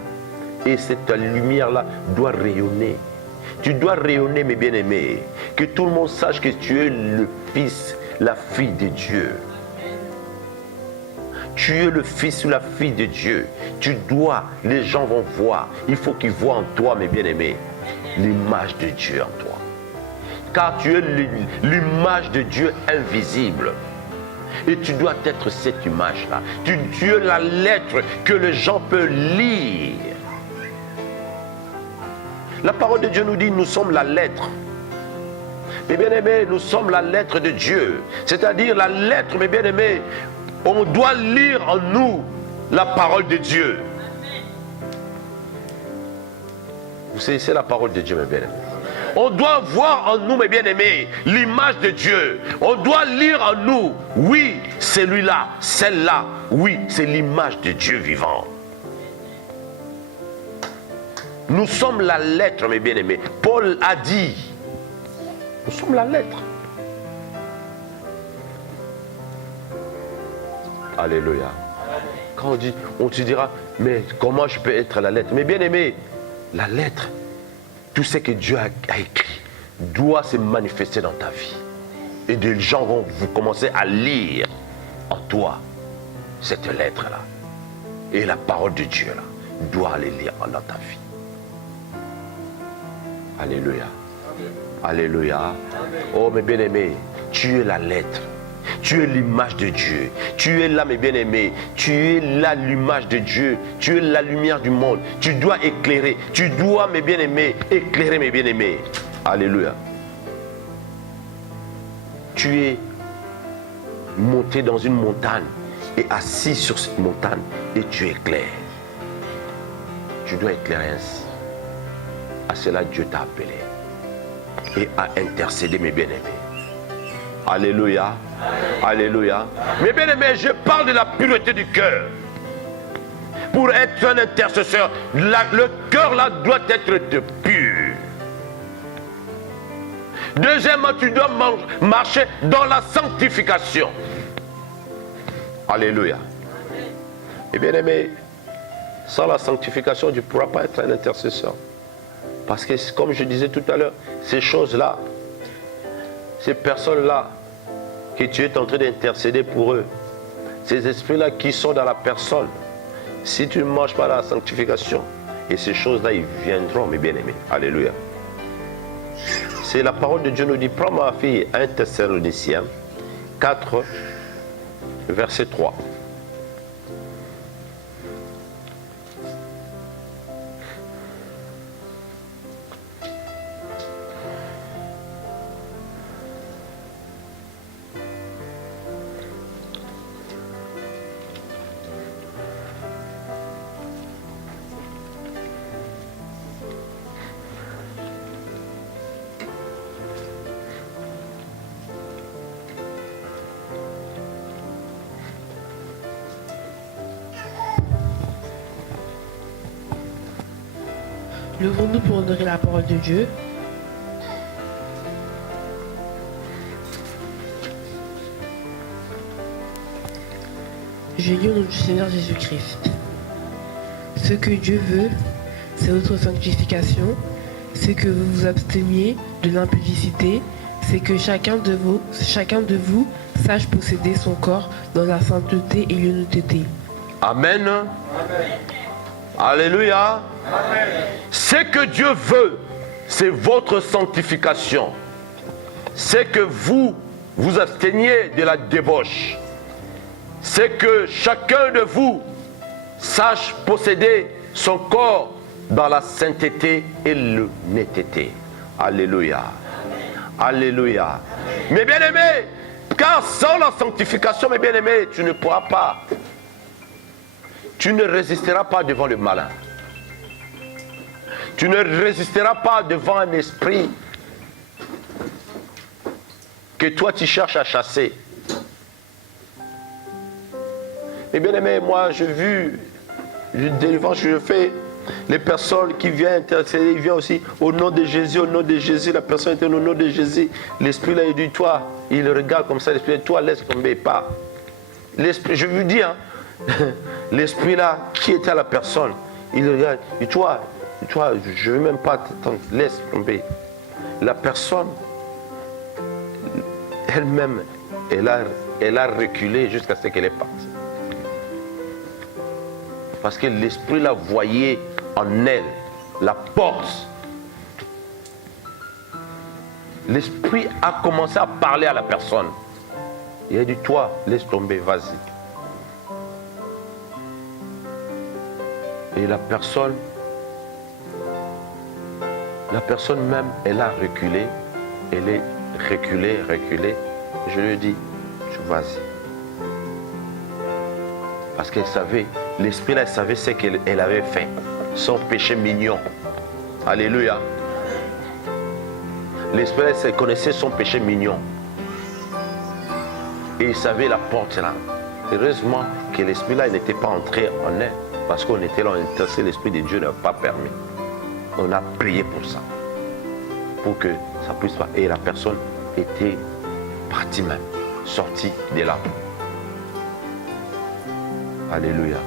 Et cette lumière-là doit rayonner. Tu dois rayonner, mes bien-aimés. Que tout le monde sache que tu es le fils, la fille de Dieu. Tu es le fils ou la fille de Dieu. Tu dois, les gens vont voir. Il faut qu'ils voient en toi, mes bien-aimés, l'image de Dieu en toi. Car tu es l'image de Dieu invisible. Et tu dois être cette image-là. Tu es la lettre que les gens peuvent lire. La parole de Dieu nous dit, nous sommes la lettre. Mes bien-aimés, nous sommes la lettre de Dieu. C'est-à-dire la lettre, mes bien-aimés, on doit lire en nous la parole de Dieu. Vous savez, c'est la parole de Dieu, mes bien-aimés. On doit voir en nous, mes bien-aimés, l'image de Dieu. On doit lire en nous, oui, celui-là, celle-là, oui, c'est l'image de Dieu vivant. Nous sommes la lettre, mes bien-aimés. Paul a dit, nous sommes la lettre. Alléluia. Quand on dit, on te dira, mais comment je peux être la lettre? Mais bien aimé, la lettre, tout ce que Dieu a écrit doit se manifester dans ta vie. Et des gens vont vous commencer à lire en toi cette lettre-là. Et la parole de Dieu là doit aller lire dans ta vie. Alléluia. Alléluia. Oh mes bien-aimés, tu es la lettre. Tu es l'image de Dieu. Tu es là, mes bien-aimés. Tu es là, l'image de Dieu. Tu es la lumière du monde. Tu dois éclairer. Tu dois, mes bien-aimés, éclairer, mes bien-aimés. Alléluia. Tu es monté dans une montagne et assis sur cette montagne et tu éclaires. Tu dois éclairer ainsi. À cela, Dieu t'a appelé et a intercédé, mes bien-aimés. Alléluia. Alléluia. Mes bien-aimés, je parle de la pureté du cœur. Pour être un intercesseur, le cœur là doit être pur. Deuxièmement, tu dois marcher dans la sanctification. Alléluia. Et bien aimé, sans la sanctification, tu ne pourras pas être un intercesseur. Parce que, comme je disais tout à l'heure, ces choses-là, ces personnes-là, que tu es en train d'intercéder pour eux, ces esprits-là qui sont dans la personne, si tu ne marches pas dans la sanctification, et ces choses-là, ils viendront, mes bien-aimés. Alléluia. C'est la parole de Dieu nous dit, prends ma fille, 1 Thessaloniciens 4, verset 3. Levons-nous pour honorer la parole de Dieu. Je lis au nom du Seigneur Jésus-Christ. Ce que Dieu veut, c'est votre sanctification, c'est que vous vous absteniez de l'impudicité, c'est que chacun de vous sache posséder son corps dans la sainteté et l'honnêteté. Amen. Amen. Alléluia. Amen. Ce que Dieu veut, c'est votre sanctification. C'est que vous vous absteniez de la débauche. C'est que chacun de vous sache posséder son corps dans la sainteté et l'honnêteté. Alléluia. Alléluia. Mes bien-aimés, car sans la sanctification, mes bien-aimés, tu ne pourras pas. Tu ne résisteras pas devant le malin. Tu ne résisteras pas devant un esprit que toi tu cherches à chasser. Et bien aimé, moi j'ai vu, je fais les personnes qui viennent intercéder, ils viennent aussi au nom de Jésus, la personne était au nom de Jésus. L'esprit là il dit toi, il regarde comme ça, l'esprit toi laisse tomber pas. L'esprit, je vous dis, hein, l'esprit là qui était à la personne, il regarde, et toi, je ne veux même pas t'attendre, laisse tomber. La personne, elle-même, elle a reculé jusqu'à ce qu'elle est partie. Parce que l'esprit là voyait en elle la porte. L'esprit a commencé à parler à la personne. Il a dit, toi, laisse tomber, vas-y. Et la personne même, elle a reculé. Elle est reculée. Je lui ai dit, vas-y. Parce qu'elle savait, l'esprit là, elle savait ce qu'elle avait fait. Son péché mignon. Alléluia. L'esprit là, elle connaissait son péché mignon. Et il savait la porte là. Heureusement que l'esprit là, il n'était pas entré en elle. Parce qu'on était là, on intercédait, l'esprit de Dieu n'a pas permis. On a prié pour ça. Pour que ça puisse pas. Et la personne était partie même. Sortie de là. Alléluia.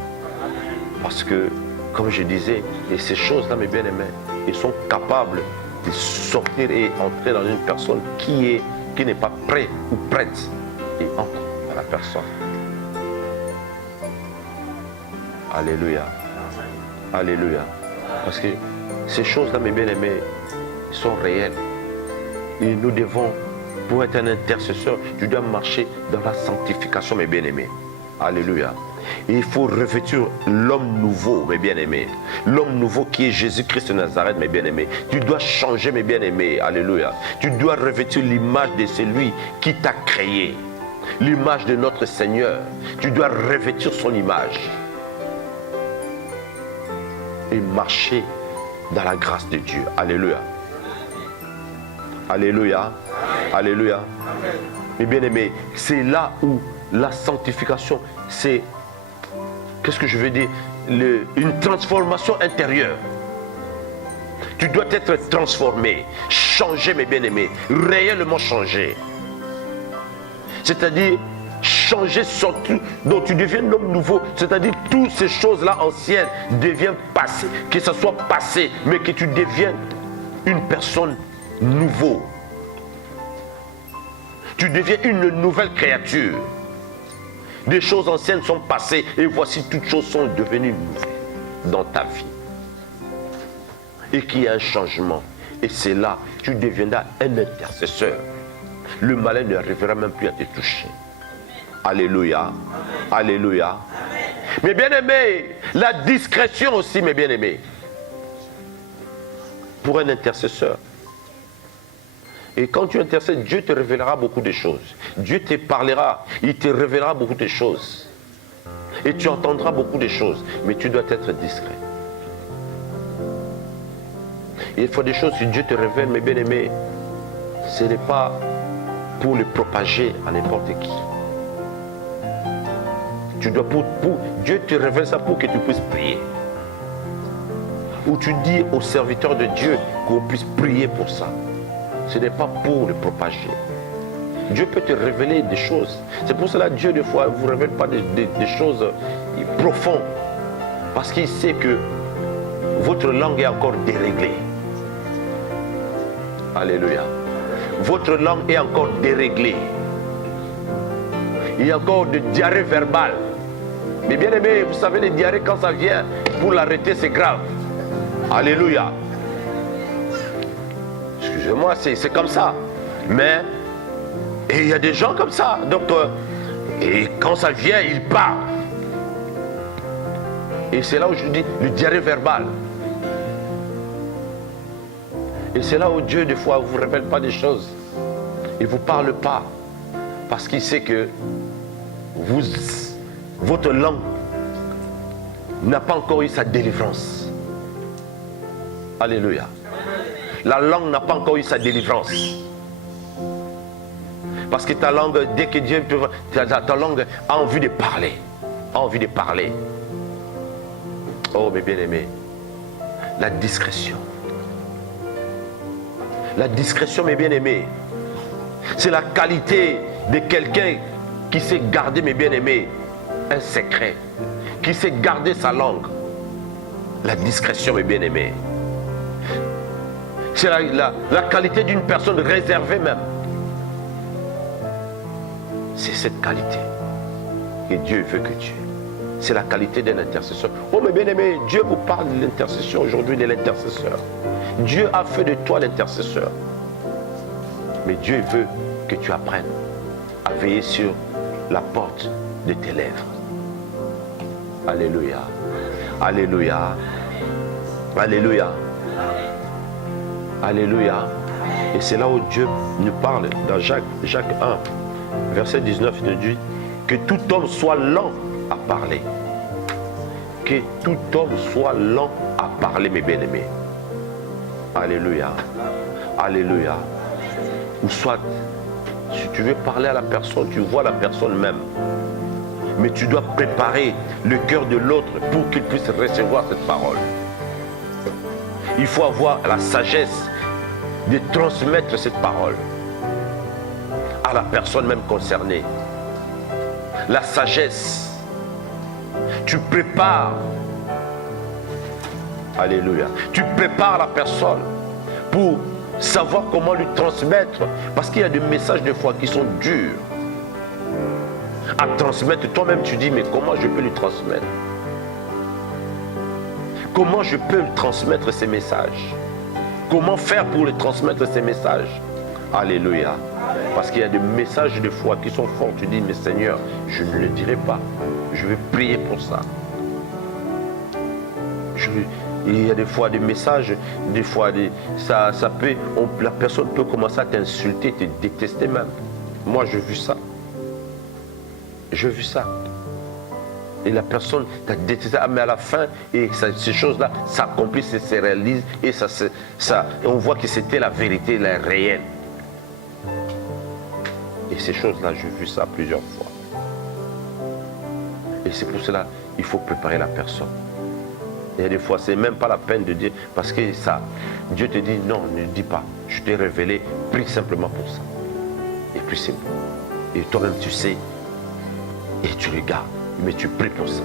Parce que, comme je disais, et ces choses-là, mes bien-aimés, ils sont capables de sortir et entrer dans une personne qui n'est pas prêt ou prête et entre dans la personne. Alléluia. Alléluia. Parce que ces choses-là, mes bien-aimés, sont réelles. Et nous devons, pour être un intercesseur, tu dois marcher dans la sanctification, mes bien-aimés. Alléluia. Et il faut revêtir l'homme nouveau, mes bien-aimés. L'homme nouveau qui est Jésus-Christ de Nazareth, mes bien-aimés. Tu dois changer, mes bien-aimés. Alléluia. Tu dois revêtir l'image de celui qui t'a créé. L'image de notre Seigneur. Tu dois revêtir son image. Et marcher dans la grâce de Dieu. Alléluia. Alléluia. Alléluia. Mes bien-aimés, c'est là où la sanctification, c'est, qu'est-ce que je veux dire, une transformation intérieure. Tu dois être transformé, changé, mes bien-aimés, réellement changé. C'est-à-dire, changer surtout, donc tu deviens un homme nouveau. C'est-à-dire, toutes ces choses-là anciennes deviennent passées, que ce soit passé, mais que tu deviennes une personne nouveau. Tu deviens une nouvelle créature. Des choses anciennes sont passées et voici toutes choses sont devenues nouvelles dans ta vie. Et qu'il y a un changement. Et c'est là, tu deviendras un intercesseur. Le malin n'arrivera même plus à te toucher. Alléluia. Alléluia. Mes bien-aimés, la discrétion aussi, mes bien-aimés. Pour un intercesseur. Et quand tu intercèdes, Dieu te révélera beaucoup de choses. Dieu te parlera, il te révélera beaucoup de choses. Et tu entendras beaucoup de choses. Mais tu dois être discret. Il faut des choses, si Dieu te révèle, mes bien-aimés, ce n'est pas pour le propager à n'importe qui. Tu dois Dieu te révèle ça pour que tu puisses prier. Ou tu dis aux serviteurs de Dieu qu'on puisse prier pour ça. Ce n'est pas pour le propager. Dieu peut te révéler des choses. C'est pour cela que Dieu, des fois, ne vous révèle pas des choses profondes. Parce qu'il sait que votre langue est encore déréglée. Alléluia. Votre langue est encore déréglée. Il y a encore de diarrhée verbale. Mais bien aimé, vous savez, les diarrhées, quand ça vient, pour l'arrêter, c'est grave. Alléluia. Excusez-moi, c'est comme ça. Mais, et il y a des gens comme ça. Donc, et quand ça vient, ils partent. Et c'est là où je dis, le diarrhée verbal. Et c'est là où Dieu, des fois, ne vous révèle pas des choses. Il ne vous parle pas. Parce qu'il sait que votre langue n'a pas encore eu sa délivrance. Alléluia. La langue n'a pas encore eu sa délivrance. Parce que ta langue, dès que Dieu ta langue a envie de parler. A envie de parler. Oh, mes bien-aimés. La discrétion. La discrétion, mes bien-aimés, c'est la qualité de quelqu'un qui sait garder, mes bien-aimés, un secret, qui sait garder sa langue. La discrétion, mes bien-aimés, c'est la qualité d'une personne réservée même. C'est cette qualité que Dieu veut que tu aies. C'est la qualité d'un intercesseur. Oh, mes bien-aimés, Dieu vous parle de l'intercession aujourd'hui, de l'intercesseur. Dieu a fait de toi l'intercesseur. Mais Dieu veut que tu apprennes à veiller sur la porte de tes lèvres. Alléluia. Alléluia. Alléluia. Alléluia. Et c'est là où Dieu nous parle dans Jacques 1, verset 19, il dit que tout homme soit lent à parler. Que tout homme soit lent à parler, mes bien-aimés. Alléluia. Alléluia. Ou soit, si tu veux parler à la personne, tu vois la personne même. Mais tu dois préparer le cœur de l'autre pour qu'il puisse recevoir cette parole. Il faut avoir la sagesse de transmettre cette parole à la personne même concernée. La sagesse. Tu prépares. Alléluia. Tu prépares la personne pour savoir comment lui transmettre. Parce qu'il y a des messages des fois qui sont durs à transmettre. Toi-même tu dis, mais comment je peux lui transmettre? Comment je peux lui transmettre ces messages? Comment faire pour lui transmettre ces messages? Alléluia. Parce qu'il y a des messages des fois qui sont forts. Tu dis, mais Seigneur, je ne le dirai pas. Je vais prier pour ça. Il y a des fois des messages, des fois ça peut, la personne peut commencer à t'insulter, te détester même. Moi j'ai vu ça. J'ai vu ça. Et la personne t'a détesté, mais à la fin, et ces choses-là s'accomplissent et se réalisent, et on voit que c'était la vérité, la réelle. Et ces choses-là, j'ai vu ça plusieurs fois. Et c'est pour cela qu'il faut préparer la personne. Et des fois, c'est même pas la peine de dire, parce que ça, Dieu te dit, non, ne dis pas, je t'ai révélé, prie simplement pour ça. Et puis c'est bon. Et toi-même, tu sais, et tu regardes, mais tu pries pour ça.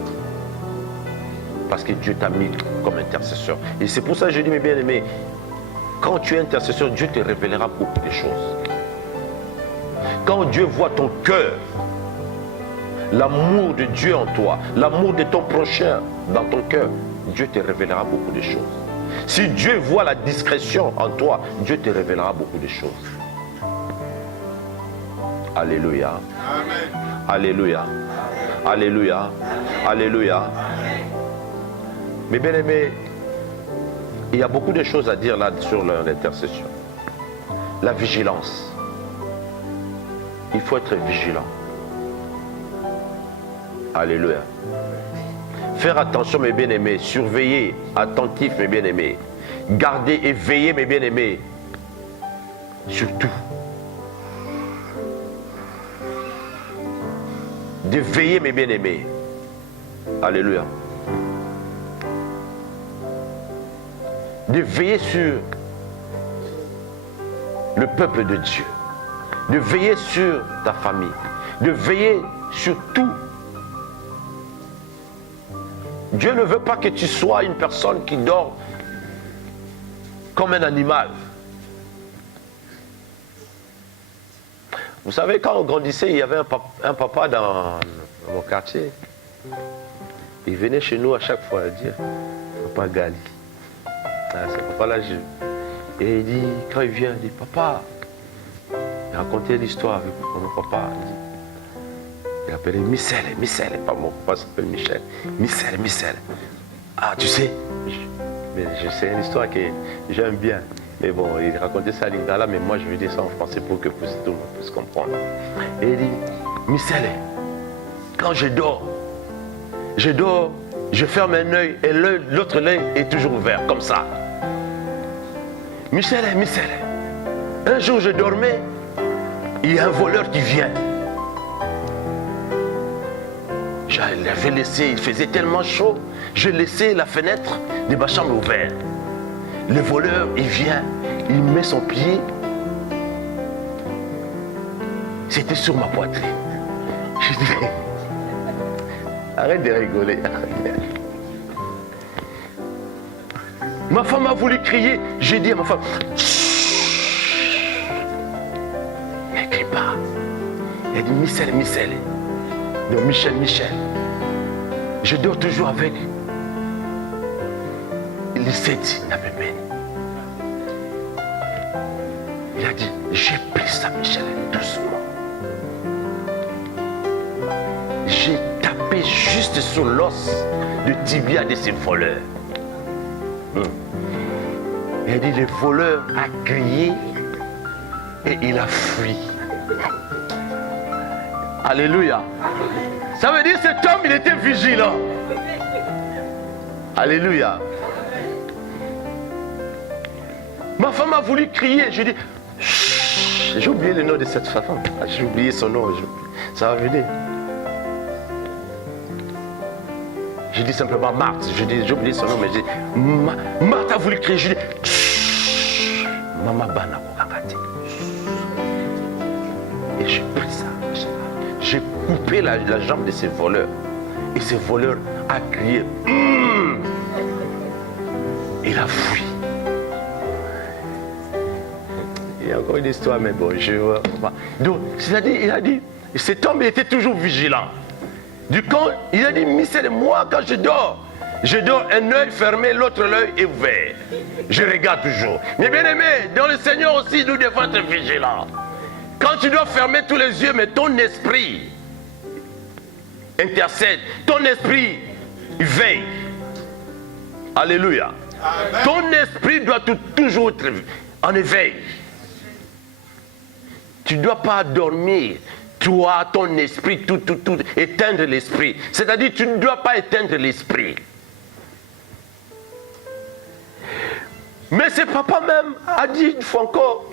Parce que Dieu t'a mis comme intercesseur. Et c'est pour ça que je dis, mes bien-aimés, quand tu es intercesseur, Dieu te révélera beaucoup de choses. Quand Dieu voit ton cœur, l'amour de Dieu en toi, l'amour de ton prochain dans ton cœur, Dieu te révélera beaucoup de choses. Si Dieu voit la discrétion en toi, Dieu te révélera beaucoup de choses. Alléluia. Amen. Alléluia. Alléluia. Alléluia. Mes bien-aimés, il y a beaucoup de choses à dire là sur l'intercession. La vigilance. Il faut être vigilant. Alléluia. Faire attention, mes bien-aimés. Surveiller, attentif, mes bien-aimés. Garder et veiller, mes bien-aimés. Surtout. De veiller, mes bien-aimés. Alléluia. De veiller sur le peuple de Dieu. De veiller sur ta famille. De veiller sur tout. Dieu ne veut pas que tu sois une personne qui dort comme un animal. Vous savez, quand on grandissait, il y avait un papa dans mon quartier. Il venait chez nous à chaque fois dire, Papa Gali. Ce papa-là, et il dit, quand il vient, il dit, Papa, il racontait l'histoire avec mon papa. Il appelait Michel, pas mon papa s'appelle Michel. Michel. Ah, tu sais, c'est une histoire que j'aime bien. Mais bon, il racontait ça à l'Ingala, mais moi je vais dire ça en français pour que tout le monde puisse comprendre. Et il dit, Michel, quand je dors, je ferme un œil et l'autre œil est toujours ouvert, comme ça. Michel, un jour je dormais, il y a un voleur qui vient. Je l'avais laissé, il faisait tellement chaud, j'ai laissé la fenêtre de ma chambre ouverte. Le voleur, il vient, il met son pied. C'était sur ma poitrine. Je dis, arrête de rigoler. Ma femme a voulu crier. J'ai dit à ma femme, ne crie pas. Elle a dit, Michel. Non, Michel. Je dors toujours avec les sept Nabébé. Il a dit, j'ai pris ça, Michel, doucement. J'ai tapé juste sur l'os de tibia de ces voleurs. Il a dit, le voleur a crié et il a fui. Alléluia. Ça veut dire que cet homme, il était vigilant. Alléluia. Ma femme a voulu crier. J'ai dit, j'ai oublié le nom de cette femme. J'ai oublié son nom. Ça va venir. J'ai dit simplement Marthe. J'ai oublié son nom, mais j'ai dit, Marthe a voulu crier. J'ai dit, Maman Bana Kokakati. Et j'ai pris ça. J'ai coupé la jambe de ces voleurs. Et ce voleur a crié. Il a fui. Il y a encore une histoire, mais bon, je vois pas. Donc, c'est-à-dire, il a dit, cet homme il était toujours vigilant. Du coup, il a dit, Michel, moi, quand je dors un œil fermé, l'autre œil est ouvert. Je regarde toujours. Mais bien aimé, dans le Seigneur aussi, nous devons être vigilants. Quand tu dois fermer tous les yeux, mais ton esprit intercède, ton esprit veille. Alléluia. Amen. Ton esprit doit toujours être en éveil. Tu ne dois pas dormir toi, ton esprit, tout, éteindre l'esprit. C'est-à-dire, tu ne dois pas éteindre l'esprit. Mais ce papa même a dit une fois encore,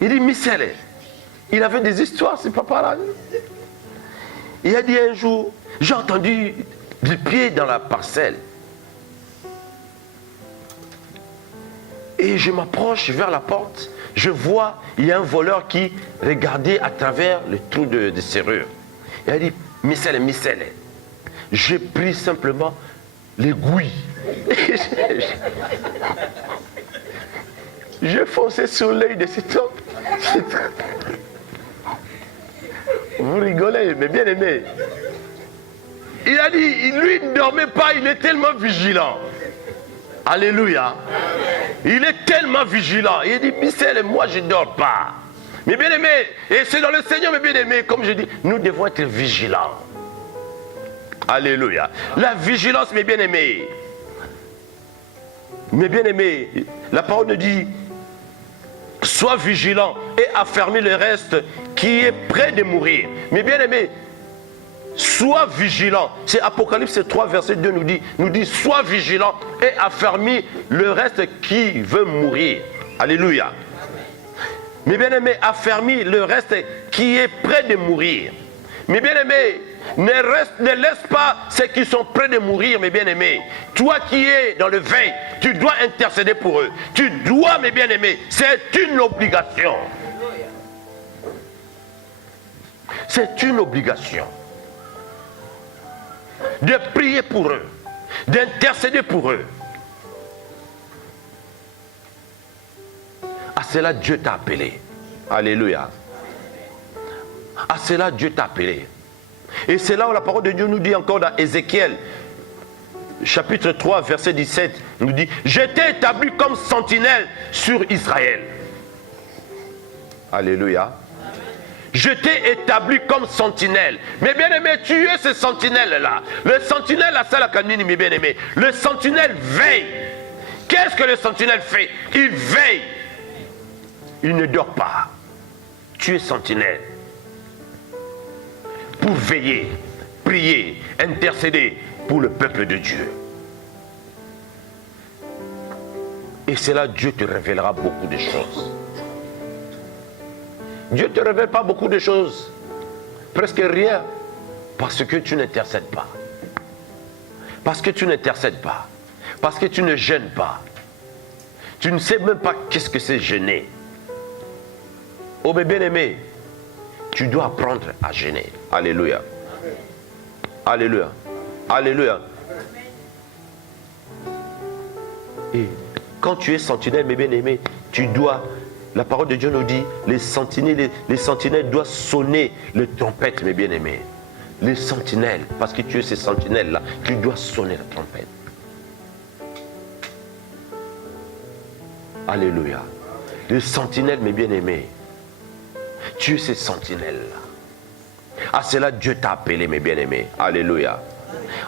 il dit, Michel, il avait des histoires, ce papa-là. Il a dit un jour, j'ai entendu du pied dans la parcelle. Et je m'approche vers la porte, je vois, il y a un voleur qui regardait à travers le trou de serrure. Il a dit, Michel, j'ai pris simplement l'aiguille. J'ai foncé sur l'œil de cet homme. Vous rigolez, mais bien aimé. Il a dit, lui ne dormait pas, il est tellement vigilant. Alléluia. Il est tellement vigilant. Il dit, Michel, moi je ne dors pas. Mais bien aimé, et c'est dans le Seigneur, mais bien aimé, comme je dis, nous devons être vigilants. Alléluia. La vigilance, mes bien aimés. Mes bien aimés, la parole nous dit, sois vigilant et affermis le reste qui est prêt de mourir. Mais bien aimé, sois vigilant. C'est Apocalypse 3, verset 2 nous dit, sois vigilant et affermis le reste qui veut mourir. Alléluia. Mais bien aimé, affermis le reste qui est prêt de mourir. Mais bien aimé, ne laisse pas ceux qui sont prêts de mourir, mes bien-aimés. Toi qui es dans le veille, tu dois intercéder pour eux. Tu dois, mes bien-aimés, c'est une obligation. C'est une obligation de prier pour eux, d'intercéder pour eux. À cela, Dieu t'a appelé. Alléluia. À cela, Dieu t'a appelé. Et c'est là où la parole de Dieu nous dit encore dans Ézéchiel, chapitre 3, verset 17, nous dit, j'étais établi comme sentinelle sur Israël. Alléluia. Je t'ai établi comme sentinelle. Mais bien aimé, tu es ce sentinelle-là. Le sentinelle a ça la canine, mes bien aimés. Le sentinelle veille. Qu'est-ce que le sentinelle fait? Il veille. Il ne dort pas. Tu es sentinelle. Pour veiller, prier, intercéder pour le peuple de Dieu. Et c'est là que Dieu te révélera beaucoup de choses. Dieu ne te révèle pas beaucoup de choses, presque rien, parce que tu n'intercèdes pas. Parce que tu n'intercèdes pas. Parce que tu ne gênes pas. Tu ne sais même pas qu'est-ce que c'est gêner. Oh mais bien aimé, tu dois apprendre à gêner. Alléluia. Alléluia. Alléluia. Et quand tu es sentinelle, mes bien-aimés, tu dois, la parole de Dieu nous dit, les sentinelles doivent sonner les trompettes, mes bien-aimés. Les sentinelles, parce que tu es ces sentinelles-là, tu dois sonner la trompette. Alléluia. Les sentinelles, mes bien-aimés, tu es ces sentinelles-là. À cela, Dieu t'a appelé, mes bien-aimés. Alléluia.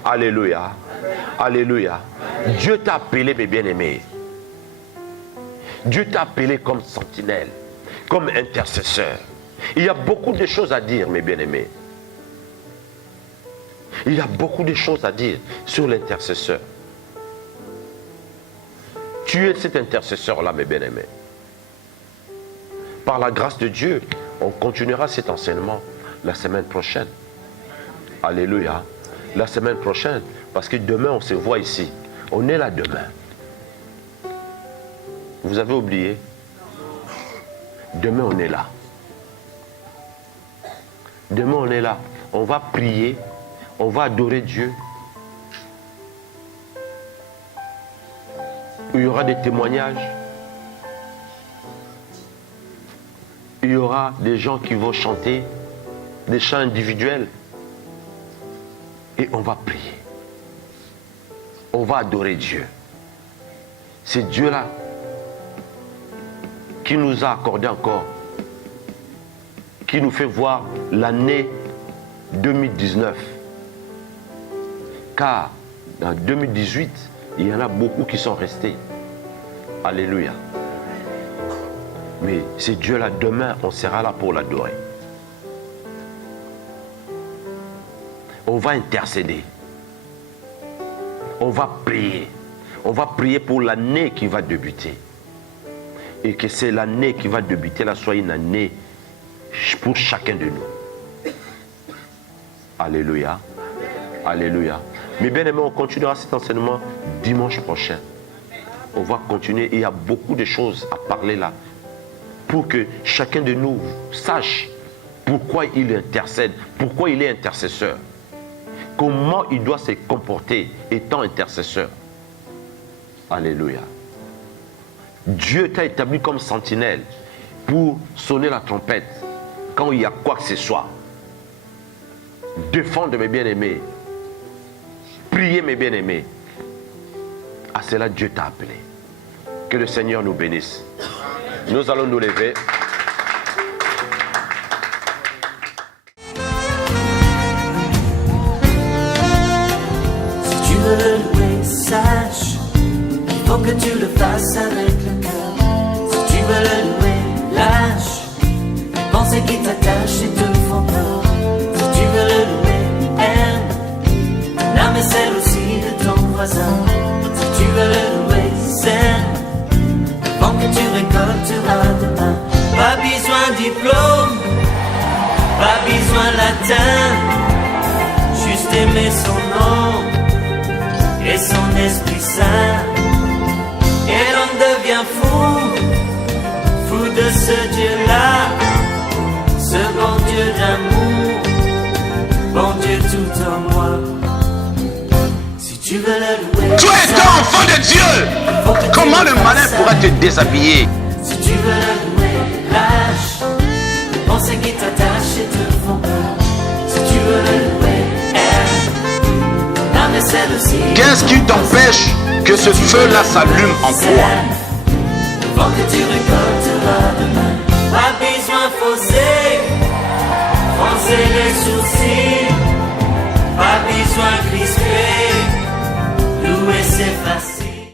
Alléluia. Alléluia. Dieu t'a appelé, mes bien-aimés. Dieu t'a appelé comme sentinelle, comme intercesseur. Il y a beaucoup de choses à dire, mes bien-aimés. Il y a beaucoup de choses à dire sur l'intercesseur. Tu es cet intercesseur-là, mes bien-aimés. Par la grâce de Dieu, on continuera cet enseignement la semaine prochaine. Alléluia. La semaine prochaine, parce que demain, on se voit ici. On est là demain. Vous avez oublié? Demain, on est là. Demain, on est là. On va prier. On va adorer Dieu. Il y aura des témoignages. Il y aura des gens qui vont chanter des chants individuels. Et on va prier. On va adorer Dieu. C'est Dieu-là qui nous a accordé encore, qui nous fait voir l'année 2019. Car en 2018, il y en a beaucoup qui sont restés. Alléluia. Mais c'est Dieu là, demain, on sera là pour l'adorer. On va intercéder. On va prier. On va prier pour l'année qui va débuter. Et que c'est l'année qui va débuter, là, soit une année pour chacun de nous. Alléluia. Alléluia. Mais bien aimés, on continuera cet enseignement dimanche prochain. On va continuer. Il y a beaucoup de choses à parler là. Pour que chacun de nous sache pourquoi il intercède, pourquoi il est intercesseur. Comment il doit se comporter étant intercesseur. Alléluia. Dieu t'a établi comme sentinelle pour sonner la trompette quand il y a quoi que ce soit. Défendre mes bien-aimés. Prier mes bien-aimés. À cela, Dieu t'a appelé. Que le Seigneur nous bénisse. Nous allons nous lever. Si tu veux le louer, sache qu'il faut que tu le fasses avec le cœur. Si tu veux le louer, lâche les pensées qui t'attachent et te font peur. Si tu veux le louer, aime ton âme et celle aussi de ton voisin. Si tu veux le louer, sème avant que tu récolteras demain. Pas besoin de diplôme, pas besoin latin, juste aimer son nom et son Esprit Saint. Et l'on devient fou, fou de ce Dieu-là, ce bon Dieu d'amour, bon Dieu tout en moi. Si tu veux le louer, Tu es un enfant de Dieu. Comment le malin pourra te déshabiller? si tu veux le louer, lâche les pensées qui t'attachent et te font peur. Si tu veux le louer, aime ton âme et celle aussi. Qu'est-ce qui t'empêche que ce feu-là s'allume en toi? Avant que tu récoltes